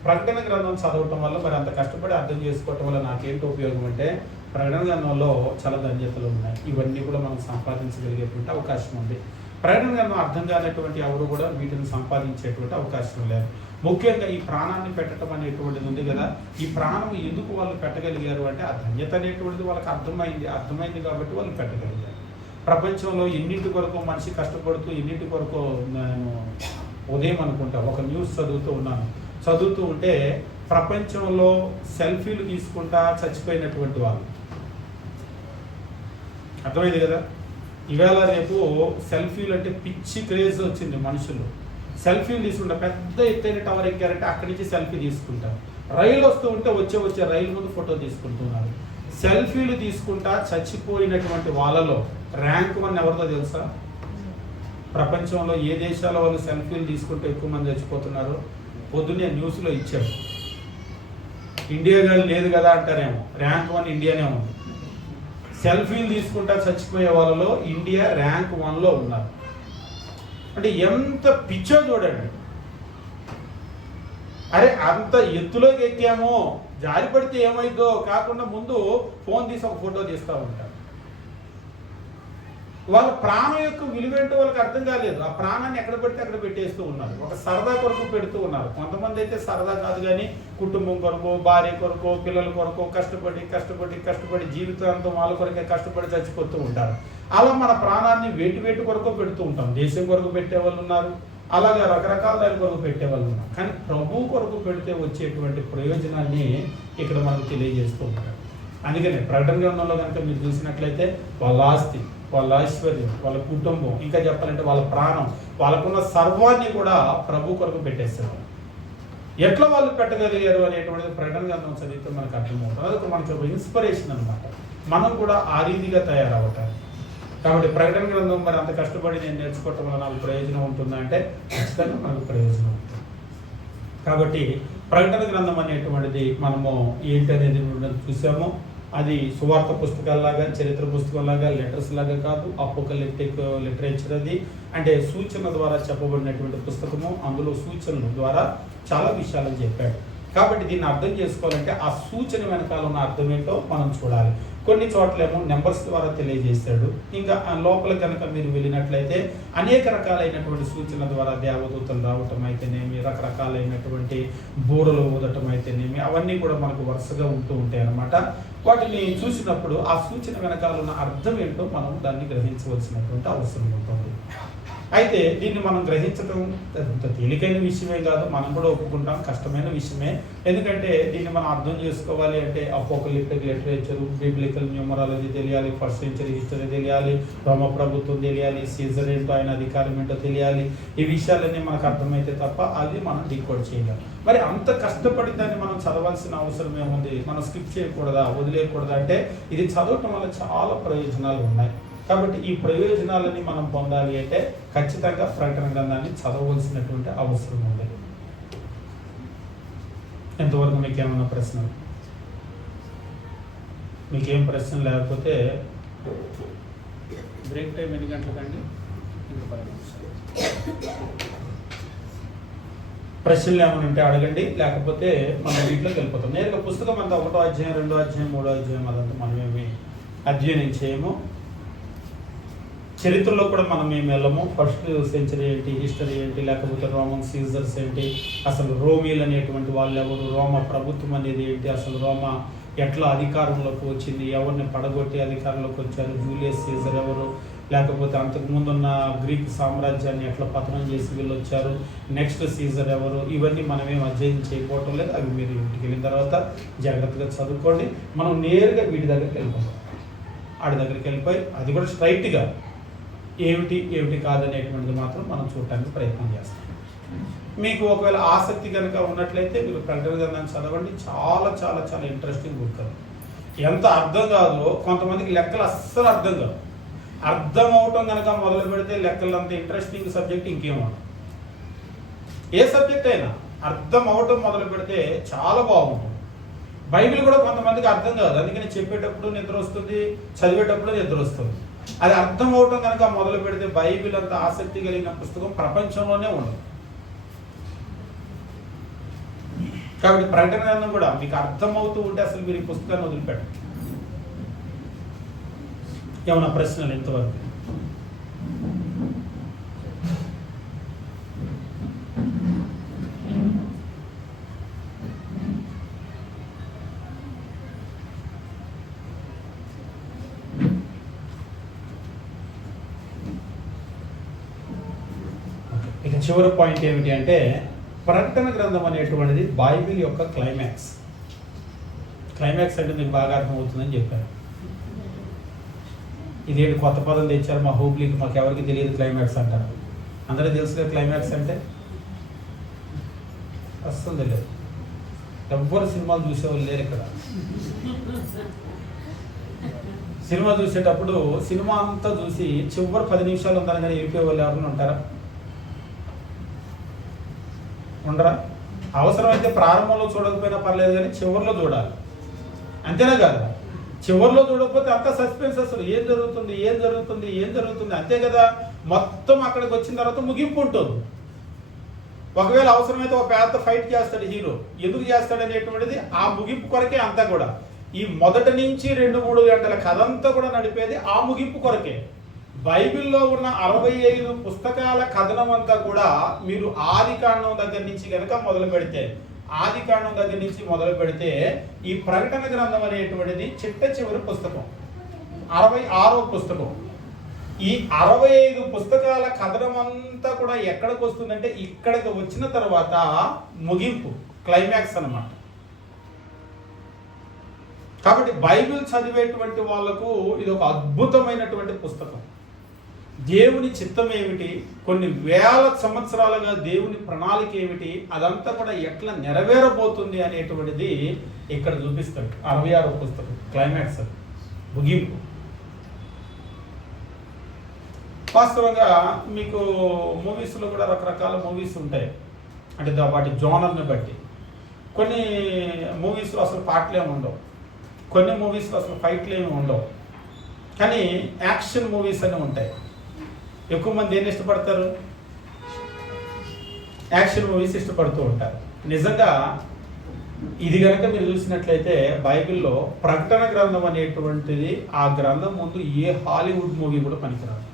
ప్రకటన గ్రంథం చదవటం వల్ల మరి అంత కష్టపడి అర్థం చేసుకోవటం వల్ల నాకేంటి ఉపయోగం అంటే ప్రకటన గ్రంథంలో చాలా ధన్యతలు ఉన్నాయి. ఇవన్నీ కూడా మనం సంపాదించగలిగేటువంటి అవకాశం ఉంది. ప్రకటన గ్రంథం అర్థం కానటువంటి ఎవరు కూడా వీటిని సంపాదించేటువంటి అవకాశం లేదు. ముఖ్యంగా ఈ ప్రాణాన్ని పెట్టడం అనేటువంటిది ఉంది కదా, ఈ ప్రాణం ఎందుకు వాళ్ళు పెట్టగలిగారు అంటే ఆ ధన్యత అనేటువంటిది వాళ్ళకి అర్థమైంది కాబట్టి వాళ్ళు పెట్టగలిగారు. ప్రపంచంలో ఎన్నింటి కొరకు మనిషి కష్టపడుతూ ఎన్నింటి కొరకు నేను ఉదయం అనుకుంటా ఒక న్యూస్ చదువుతూ ఉంటే ప్రపంచంలో సెల్ఫీలు తీసుకుంటా చచ్చిపోయినటువంటి వాళ్ళు అర్థమైంది కదా. ఇవాళ రేపు సెల్ఫీలు అంటే పిచ్చి క్రేజ్ వచ్చింది. మనుషులు సెల్ఫీలు తీసుకుంటా పెద్ద ఎత్తైన టవర్ ఎక్కారంటే అక్కడి నుంచి సెల్ఫీ తీసుకుంటారు. రైలు వస్తూ ఉంటే వచ్చే రైలు ముందు ఫోటో తీసుకుంటున్నారు. సెల్ఫీలు తీసుకుంటా చచ్చిపోయినటువంటి వాళ్ళలో ర్యాంక్ 1 ఎవరితో తెలుసా? ప్రపంచంలో ఏ దేశాల వాళ్ళు సెల్ఫీలు తీసుకుంటే ఎక్కువ మంది చచ్చిపోతున్నారు? పొద్దున్నే న్యూస్లో ఇచ్చారు. ఇండియా కానీ లేదు కదా అంటారేమో, ర్యాంక్ 1 ఇండియానే ఉంది. సెల్ఫీలు తీసుకుంటా చచ్చిపోయే వాళ్ళలో ఇండియా ర్యాంక్ 1లో ఉన్నారు. అంటే ఎంత పిచ్చో చూడండి. అరే అంత ఎత్తులోకి ఎక్కామో జారిపడితే ఏమైందో కాకుండా ముందు ఫోన్ తీసి ఒక ఫోటో తీస్తూ ఉంటారు. వాళ్ళ ప్రాణం యొక్క విలువేంటో వాళ్ళకి అర్థం కాలేదు. ఆ ప్రాణాన్ని ఎక్కడ పెడితే అక్కడ పెట్టేస్తూ ఉన్నారు. ఒక సరదా కొరకు పెడుతూ ఉన్నారు. కొంతమంది అయితే సరదా కాదు కానీ కుటుంబం కొరకు, భార్య కొరకు, పిల్లల కొరకు కష్టపడి జీవితాంతం వాళ్ళ కొరకే కష్టపడి చచ్చిపోతూ ఉంటారు. అలా మన ప్రాణాన్ని వేటి కొరకు పెడుతూ ఉంటాం. దేశం కొరకు పెట్టే వాళ్ళు ఉన్నారు, అలాగే రకరకాల దాని కొరకు పెట్టే వాళ్ళు ఉన్నారు. కానీ ప్రభు కొరకు పెడితే వచ్చేటువంటి ప్రయోజనాన్ని ఇక్కడ మనకు తెలియజేస్తూ ఉంటారు. అందుకనే ప్రకటన గ్రంథంలో కనుక మీరు చూసినట్లయితే వాళ్ళ ఆస్తి, వాళ్ళ ఐశ్వర్యం, వాళ్ళ కుటుంబం, ఇంకా చెప్పాలంటే వాళ్ళ ప్రాణం, వాళ్ళకున్న సర్వాన్ని కూడా ప్రభు కొరకు పెట్టేస్తారు. ఎట్లా వాళ్ళు పెట్టగలిగారు అనేటువంటిది ప్రకటన గ్రంథం చదివితే మనకు అర్థమవుతుంది. అది మనకు ఒక ఇన్స్పిరేషన్ అనమాట. మనం కూడా ఆ రీతిగా తయారవుతారు. కాబట్టి ప్రకటన గ్రంథం మరి అంత కష్టపడి నేను నేర్చుకోవటం వల్ల నాకు ప్రయోజనం ఉంటుందా అంటే ఖచ్చితంగా మనకు ప్రయోజనం ఉంటుంది. కాబట్టి ప్రకటన గ్రంథం అనేటువంటిది మనము ఏంటి అనేది చూసాము. అది సువార్త పుస్తకాల్లాగా, చరిత్ర పుస్తకంలాగా, లెటర్స్ లాగా కాదు. అపోకలిప్టిక్ లిటరేచర్ అది. అంటే సూచన ద్వారా చెప్పబడినటువంటి పుస్తకము. అందులో సూచనల ద్వారా చాలా విషయాలను చెప్పాడు. కాబట్టి దీన్ని అర్థం చేసుకోవాలంటే ఆ సూచన వెనకాల ఉన్న అర్థం ఏంటో మనం చూడాలి. కొన్ని చోట్లేమో నెంబర్స్ ద్వారా తెలియజేశాడు. ఇంకా లోపల కనుక మీరు వెళ్ళినట్లయితే అనేక రకాలైనటువంటి సూచనల ద్వారా దేవదూతలు రావటం అయితేనేమి, రకరకాలైనటువంటి బూరలు ఊదటం అయితేనేమి, అవన్నీ కూడా మనకు వరుసగా ఉంటూ ఉంటాయి అన్నమాట. వాటిని చూసినప్పుడు ఆ సూచన వెనకాల ఉన్న అర్థం ఏంటో మనం దాన్ని గ్రహించవలసినటువంటి అవసరం ఉంటుంది. అయితే దీన్ని మనం గ్రహించడం అంత తేలికైన విషయమే కాదు, మనం కూడా ఒప్పుకుంటాం, కష్టమైన విషయమే. ఎందుకంటే దీన్ని మనం అర్థం చేసుకోవాలి అంటే అపోకలిప్టిక్ లిటరేచర్, బిబ్లికల్ న్యూమరాలజీ తెలియాలి, ఫస్ట్ సెంచరీ హిస్టరీ తెలియాలి, రోమ ప్రభుత్వం తెలియాలి, సీజర్ ఏంటో ఆయన అధికారం ఏంటో తెలియాలి. ఈ విషయాలన్నీ మనకు అర్థమైతే తప్ప అది మనం డీకోడ్ చేయలేం. మరి అంత కష్టపడి దాన్ని మనం చదవాల్సిన అవసరం ఏముంది? మనం స్కిప్ చేయకూడదా, వదిలేయకూడదా అంటే ఇది చదవటం వల్ల చాలా ప్రయోజనాలు ఉన్నాయి. కాబట్టి ఈ ప్రయోజనాలని మనం పొందాలి అంటే ఖచ్చితంగా ప్రకటన గ్రంథాన్ని చదవవలసినటువంటి అవసరం ఉంది. ఎంతవరకు మీకేమన్నా ప్రశ్నలు? మీకేం ప్రశ్న లేకపోతే బ్రేక్ టైం ఎన్ని గంటలకండి? ప్రశ్నలు ఏమైనా ఉంటే అడగండి, లేకపోతే మనం వీటిలోకి వెళ్ళిపోతాం. నేరుగా పుస్తకం అంతా 1వ అధ్యాయం, 2వ అధ్యాయం, 3వ అధ్యాయం అదంతా మనమేమి అధ్యయనం చేయము. చరిత్రలో కూడా మనం మేము వెళ్ళము. ఫస్ట్ సెంచరీ ఏంటి, హిస్టరీ ఏంటి, లేకపోతే రోమన్ సీజర్స్ ఏంటి, అసలు రోమీలు అనేటువంటి వాళ్ళు ఎవరు, రోమా ప్రభుత్వం అనేది ఏంటి, అసలు రోమా ఎట్లా అధికారంలోకి వచ్చింది, ఎవరిని పడగొట్టి అధికారంలోకి వచ్చారు, జూలియస్ సీజర్ ఎవరు, లేకపోతే అంతకుముందున్న గ్రీక్ సామ్రాజ్యాన్ని ఎట్లా పతనం చేసి వీళ్ళు వచ్చారు, నెక్స్ట్ సీజర్ ఎవరు, ఇవన్నీ మనమేం అధ్యయనం చేయకపోవటం లేదు. అవి మీరు ఇంటికి వెళ్ళిన తర్వాత జాగ్రత్తగా చదువుకోండి. మనం నేరుగా వీటి దగ్గరికి వెళ్ళిపోతాం. ఆడి దగ్గరికి వెళ్ళిపోయి అది కూడా స్ట్రైట్గా ఏమిటి కాదనేటువంటిది మాత్రం మనం చూడటానికి ప్రయత్నం చేస్తాం. మీకు ఒకవేళ ఆసక్తి కనుక ఉన్నట్లయితే మీరు ప్రకటన గ్రంథాన్ని చదవండి. చాలా చాలా చాలా ఇంట్రెస్టింగ్ బుక్ అది. ఎంత అర్థం కాదో కొంతమందికి లెక్కలు అస్సలు అర్థం కాదు. అర్థం అవటం కనుక మొదలు పెడితే లెక్కలు అంత ఇంట్రెస్టింగ్ సబ్జెక్ట్ ఇంకేమో. ఏ సబ్జెక్ట్ అయినా అర్థం అవటం మొదలు పెడితే చాలా బాగుంటుంది. బైబిల్ కూడా కొంతమందికి అర్థం కాదు, అందుకని చెప్పేటప్పుడు నిద్ర వస్తుంది, చదివేటప్పుడు నిద్ర వస్తుంది. అది అర్థం అవటం కనుక మొదలు పెడితే బైబిల్ అంత ఆసక్తి కలిగిన పుస్తకం ప్రపంచంలోనే ఉండదు. కాబట్టి ప్రకటన గ్రంథం కూడా మీకు అర్థమవుతూ ఉంటే అసలు మీరు ఈ పుస్తకాన్ని వదిలిపెట్టండి. ఏమన్నా ప్రశ్నలు ఇంతవరకు? ఇక చివరి పాయింట్ ఏమిటి అంటే, ప్రకటన గ్రంథం అనేటువంటిది బైబిల్ యొక్క క్లైమాక్స్. క్లైమాక్స్ అంటే మీకు బాగా అర్థమవుతుందని చెప్పారు. ఇదేంటి కొత్త పదం తెచ్చారు మా హోప్లీకి, మాకు ఎవరికి తెలియదు క్లైమాక్స్ అంటారు. అందరికీ తెలుసుగా క్లైమాక్స్ అంటే. అస్సలు తెలియదు. ఎవ్వరు సినిమాలు చూసేవాళ్ళు లేరు ఇక్కడ. సినిమా చూసేటప్పుడు సినిమా అంతా చూసి చివరి 10 నిమిషాలు ఉంటారు కానీ వెళ్ళిపోయే వాళ్ళు ఎవరైనా ఉంటారా? ఉండరా? అవసరమైతే ప్రారంభంలో చూడకపోయినా పర్లేదు కానీ చివరిలో చూడాలి. అంతేనా కాదు? చివరిలో చూడకపోతే అంత సస్పెన్స్, అసలు ఏం జరుగుతుంది అంతే కదా. మొత్తం అక్కడికి వచ్చిన తర్వాత ముగింపు ఉంటుంది. ఒకవేళ అవసరమైతే ఒక పెద్ద ఫైట్ చేస్తాడు హీరో. ఎందుకు చేస్తాడు అనేటువంటిది ఆ ముగింపు కొరకే అంతా కూడా. ఈ మొదటి నుంచి 2-3 గంటల కథ అంతా కూడా నడిపేది ఆ ముగింపు కొరకే. బైబిల్లో ఉన్న 65 పుస్తకాల కథనం అంతా కూడా మీరు ఆదికాండం దగ్గర నుంచి కనుక మొదలు పెడితే, ఈ ప్రకటన గ్రంథం అనేటువంటిది చిట్ట చివరి పుస్తకం, 66వ పుస్తకం. ఈ 65 పుస్తకాల కథనం అంతా కూడా ఎక్కడికి వస్తుందంటే ఇక్కడికి వచ్చిన తర్వాత ముగింపు, క్లైమాక్స్ అన్నమాట. కాబట్టి బైబిల్ చదివేటువంటి వాళ్లకు ఇది ఒక అద్భుతమైనటువంటి పుస్తకం. దేవుని చిత్తం ఏమిటి, కొన్ని వేల సంవత్సరాలుగా దేవుని ప్రణాళిక ఏమిటి, అదంతా కూడా ఎట్లా నెరవేరబోతుంది అనేటువంటిది ఇక్కడ చూపిస్తాడు. 66వ పుస్తకం క్లైమాక్స్, అది ముగింపు. వాస్తవంగా మీకు మూవీస్లో కూడా రకరకాల మూవీస్ ఉంటాయి, అంటే వాటి జోనర్ని బట్టి. కొన్ని మూవీస్లో అసలు పాటలు ఏమి ఉండవు, కొన్ని మూవీస్లో అసలు ఫైట్లు ఏమి ఉండవు, కానీ యాక్షన్ మూవీస్ అని ఉంటాయి. ఎక్కువ మంది ఏం ఇష్టపడతారు? యాక్షన్ మూవీస్ ఇష్టపడుతూ ఉంటారు. నిజంగా ఇది కనుక మీరు చూసినట్లయితే బైబిల్లో ప్రకటన గ్రంథం అనేటువంటిది ఆ గ్రంథం ముందు ఏ హాలీవుడ్ మూవీ కూడా పనికిరాదు.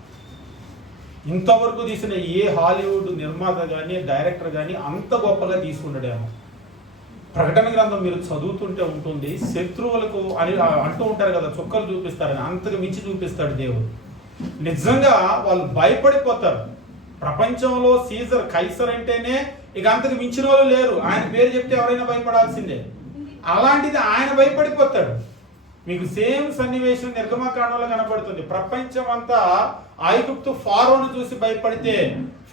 ఇంతవరకు తీసిన ఏ హాలీవుడ్ నిర్మాత కానీ డైరెక్టర్ కానీ అంత గొప్పగా తీసుకుంటాడేమో. ప్రకటన గ్రంథం మీరు చదువుతుంటే ఉంటుంది, శత్రువులకు అని అంటూ ఉంటారు కదా, చుక్కలు చూపిస్తారని, అంతకు మించి చూపిస్తాడు దేవుడు. నిజంగా వాళ్ళు భయపడిపోతారు. ప్రపంచంలో సీజర్, కైసర్ అంటేనే ఇక అంతకు మించిన వాళ్ళు లేరు. ఆయన పేరు చెప్తే ఎవరైనా భయపడాల్సిందే. అలాంటిది ఆయన భయపడిపోతాడు. మీకు సేమ్ సన్నివేశం నిర్గమకాండంలో కనబడుతుంది. ప్రపంచం అంతా ఐగుప్తు ఫారోను చూసి భయపడితే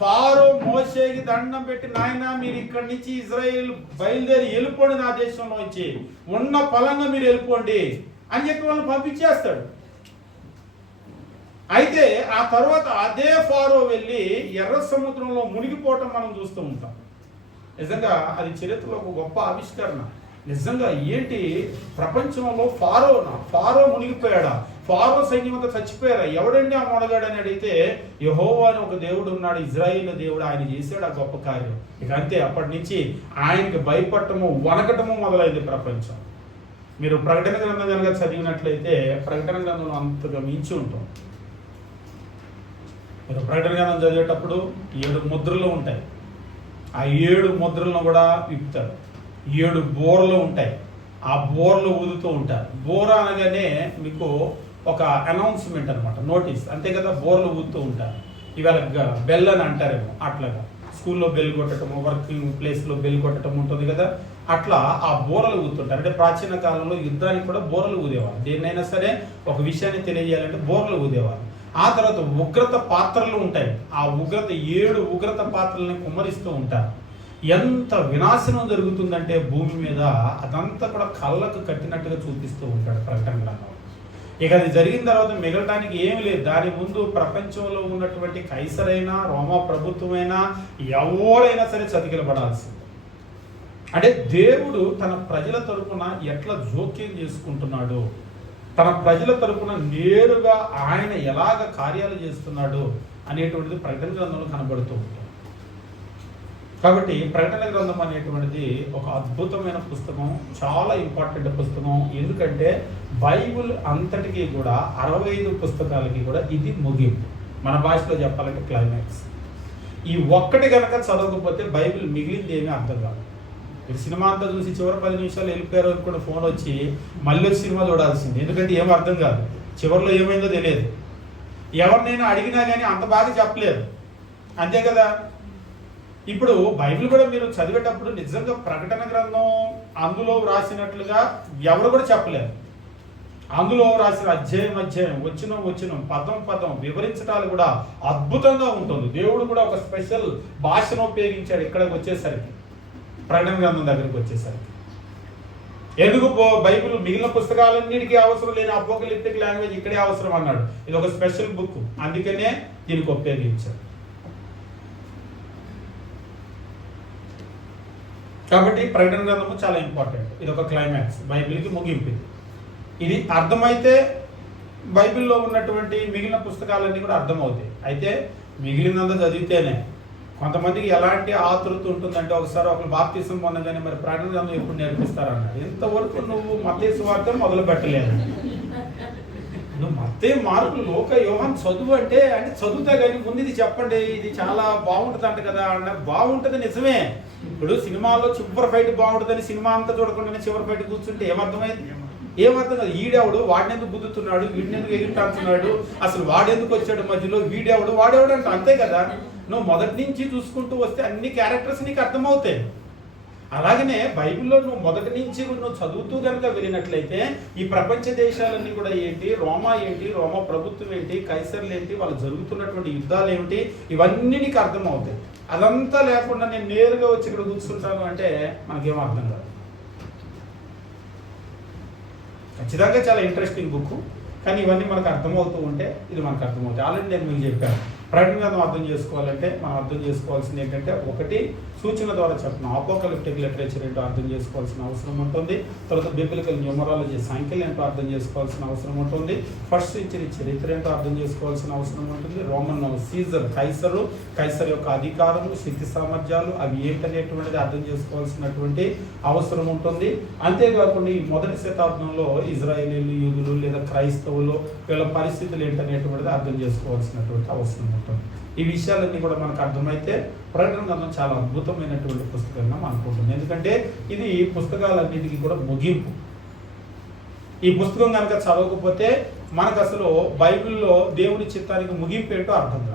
ఫారో మోషేకి దండం పెట్టి, నాయన మీరు ఇక్కడి నుంచి ఇజ్రాయేల్ బయలుదేరి వెళ్ళిపోండి, నా దేశంలో నుంచి ఉన్న ఫలంగా మీరు వెళ్ళిపోండి అని చెప్పి వాళ్ళని పంపించేస్తాడు. అయితే ఆ తర్వాత అదే ఫారో వెళ్ళి ఎర్ర సముద్రంలో మునిగిపోవటం మనం చూస్తూ ఉంటాం. నిజంగా అది చరిత్రలో ఒక గొప్ప ఆవిష్కరణ. నిజంగా ఏంటి, ప్రపంచంలో ఫారో మునిగిపోయాడా, ఫారో సైన్యం అంతా చచ్చిపోయారా, ఎవడండి ఆ మొనగాడు అని అడిగితే యెహోవా అని ఒక దేవుడు ఉన్నాడు, ఇజ్రాయేల్ దేవుడు, ఆయన చేశాడు ఆ గొప్ప కార్యం. ఇక అంతే, అప్పటి నుంచి ఆయనకి భయపడటము వణకటము మొదలైంది ప్రపంచం. మీరు ప్రకటన గ్రంథం కనుక చదివినట్లయితే ప్రకటన గ్రంథంలో అంతగా మించి ఉంటాం. మీరు ప్రకటన గ్రంథం చదివేటప్పుడు 7 ముద్రలు ఉంటాయి. ఆ 7 ముద్రలను కూడా విప్పుతారు. 7 బోర్లు ఉంటాయి. ఆ బోర్లు ఊదుతూ ఉంటారు. బోర అనగానే మీకు ఒక అనౌన్స్మెంట్ అనమాట, నోటీస్, అంతే కదా. బోర్లు ఊదుతూ ఉంటారు. ఇవాళ బెల్ అని అంటారేమో, అట్లాగా స్కూల్లో బెల్ కొట్టడము, వర్కింగ్ ప్లేస్లో బెల్ కొట్టడం ఉంటుంది కదా, అట్లా ఆ బోరలు ఊదుతుంటారు. అంటే ప్రాచీన కాలంలో యుద్ధానికి కూడా బోరలు ఊదేవారు. దేన్నైనా సరే ఒక విషయాన్ని తెలియజేయాలంటే బోరలు ఊదేవారు. ఆ తర్వాత ఉగ్రత పాత్రలు ఉంటాయి. ఆ ఉగ్రత 7 ఉగ్రత పాత్రలని కుమ్మరిస్తూ ఉంటారు. ఎంత వినాశనం జరుగుతుందంటే భూమి మీద అదంతా కూడా కళ్ళకు కట్టినట్టుగా చూపిస్తూ ఉంటాడు ప్రకటన గ్రంథం. ఇక అది జరిగిన తర్వాత మిగలటానికి ఏమి లేదు. దాని ముందు ప్రపంచంలో ఉన్నటువంటి కైసరైనా, రోమా ప్రభుత్వమైనా, ఎవరైనా సరే చతికిలబడాల్సింది. అంటే దేవుడు తన ప్రజల తరపున ఎట్లా జోక్యం చేసుకుంటున్నాడు, తన ప్రజల తరపున నేరుగా ఆయన ఎలాగ కార్యాలు చేస్తున్నాడు అనేటువంటిది ప్రకటన గ్రంథంలో కనబడుతూ ఉంటుంది. కాబట్టి ప్రకటన గ్రంథం అనేటువంటిది ఒక అద్భుతమైన పుస్తకం, చాలా ఇంపార్టెంట్ పుస్తకం. ఎందుకంటే బైబిల్ అంతటికీ కూడా 65 పుస్తకాలకి కూడా ఇది ముగింపు. మన భాషలో చెప్పాలంటే క్లైమాక్స్. ఈ ఒక్కటి కనుక చదవకపోతే బైబిల్ మిగిలింది ఏమీ అర్థం కాదు. మీరు సినిమా అంతా చూసి చివరి 10 నిమిషాలు వెళ్ళిపోయారు అనుకున్న ఫోన్ వచ్చి మళ్ళీ వచ్చి సినిమా చూడాల్సింది. ఎందుకంటే ఏం అర్థం కాదు, చివరిలో ఏమైందో తెలియదు. ఎవరినైనా అడిగినా కానీ అంత బాగా చెప్పలేదు, అంతే కదా. ఇప్పుడు బైబిల్ కూడా మీరు చదివేటప్పుడు నిజంగా ప్రకటన గ్రంథం అందులో రాసినట్లుగా ఎవరు కూడా చెప్పలేరు. అందులో రాసిన అధ్యాయం వచ్చిన పదం వివరించడాలు కూడా అద్భుతంగా ఉంటుంది. దేవుడు కూడా ఒక స్పెషల్ భాషను ఉపయోగించాడు ఇక్కడికి వచ్చేసరికి, ప్రకటన గ్రంథం దగ్గరికి వచ్చేసరికి. ఎందుకు బైబిల్ మిగిలిన పుస్తకాలన్నిటికీ అవసరం లేని అపోకలిప్టిక్ లాంగ్వేజ్ ఇక్కడే అవసరం అన్నాడు. ఇది ఒక స్పెషల్ బుక్, అందుకనే దీనికి ఉపయోగించాడు. కాబట్టి ప్రకటన గ్రంథము చాలా ఇంపార్టెంట్. ఇది ఒక క్లైమాక్స్, బైబిల్కి ముగింపు. ఇది అర్థమైతే బైబిల్లో ఉన్నటువంటి మిగిలిన పుస్తకాలన్నీ కూడా అర్థమవుతాయి. అయితే మిగిలినంత చదివితేనే కొంతమందికి ఎలాంటి ఆతృత ఉంటుందంటే, ఒకసారి ఒకరు బాప్తిసం పొందగానే మరి ప్రకటన గ్రంథం ఎప్పుడు నేర్పిస్తారన్నాడు. ఇంతవరకు నువ్వు మత్తయి సువార్త మొదలు పెట్టలేదు. నువ్వు మత్తయి, మార్కు, లోక, యోహాను చదువు అంటే చదువుతా కానీ ముందు ఇది చెప్పండి, ఇది చాలా బాగుంటుంది అంట కదా అన్న. బాగుంటుంది నిజమే. ఇప్పుడు సినిమాలో చివరి ఫైట్ బాగుంటుందని సినిమా అంతా చూడకుండానే చివరి ఫైట్ కూర్చుంటే ఏమర్థమైంది? ఏమర్థం కాదు. ఈడెవడు, వాడినెందుకు గుద్దుతున్నాడు, వీడినెందుకు ఎగిరిటాడుతున్నాడు, అసలు వాడెందుకు వచ్చాడు మధ్యలో, వీడెవడు వాడెవడు అంటే అంతే కదా. నువ్వు మొదటి నుంచి చూసుకుంటూ వస్తే అన్ని క్యారెక్టర్స్ నీకు అర్థమవుతాయి. అలాగనే బైబిల్లో నువ్వు మొదటి నుంచి నువ్వు చదువుతూ కనుక వెళ్ళినట్లయితే ఈ ప్రపంచ దేశాలన్నీ కూడా ఏంటి, రోమా ప్రభుత్వం ఏంటి, కైసర్లు ఏంటి, వాళ్ళు జరుగుతున్నటువంటి యుద్ధాలు ఏమిటి, ఇవన్నీ నీకు అర్థమవుతాయి. అదంతా లేకుండా నేను నేరుగా వచ్చి ఇక్కడ కూర్చుంటాను అంటే మనకేం అర్థం కాదు. ఖచ్చితంగా చాలా ఇంట్రెస్టింగ్ బుక్, కానీ ఇవన్నీ మనకు అర్థమవుతూ ఉంటే ఇది మనకు అర్థమవుతాయి. ఆల్రెడీ నేను మీకు చెప్పాను, ప్రకటన గ్రంథం అర్థం చేసుకోవాలంటే మనం అర్థం చేసుకోవాల్సింది ఏంటంటే, ఒకటి సూచన ద్వారా చెప్పిన అపోకలిప్టిక్ లిటరేచర్ ఏంటో అర్థం చేసుకోవాల్సిన అవసరం ఉంటుంది. తర్వాత బిబ్లికల్ న్యూమరాలజీ, సంఖ్యలు ఏంటో అర్థం చేసుకోవాల్సిన అవసరం ఉంటుంది. ఫస్ట్ సెంచరీ చరిత్ర ఏంటో అర్థం చేసుకోవాల్సిన అవసరం ఉంటుంది. రోమన్ సీజర్, కైసర్ యొక్క అధికారము, శక్తి సామర్థ్యాలు అవి ఏంటనేటువంటిది అర్థం చేసుకోవాల్సినటువంటి అవసరం ఉంటుంది. అంతేకాకుండా ఈ మొదటి శతాబ్దంలో ఇజ్రాయేలీలు, యూదులు లేదా క్రైస్తవులు వీళ్ళ పరిస్థితులు ఏంటనేటువంటిది అర్థం చేసుకోవాల్సినటువంటి అవసరం ఉంటుంది. ఈ విషయాలన్నీ కూడా మనకు అర్థమైతే ప్రకటన గ్రంథం చాలా అద్భుతమైనటువంటి పుస్తకంగా అనుకుంటుంది. ఎందుకంటే ఇది పుస్తకాలన్నిటికీ కూడా ముగింపు. ఈ పుస్తకం కనుక చదవకపోతే మనకు అసలు బైబిల్లో దేవుని చిత్తానికి ముగింపు ఏంటో అర్థం కాదు.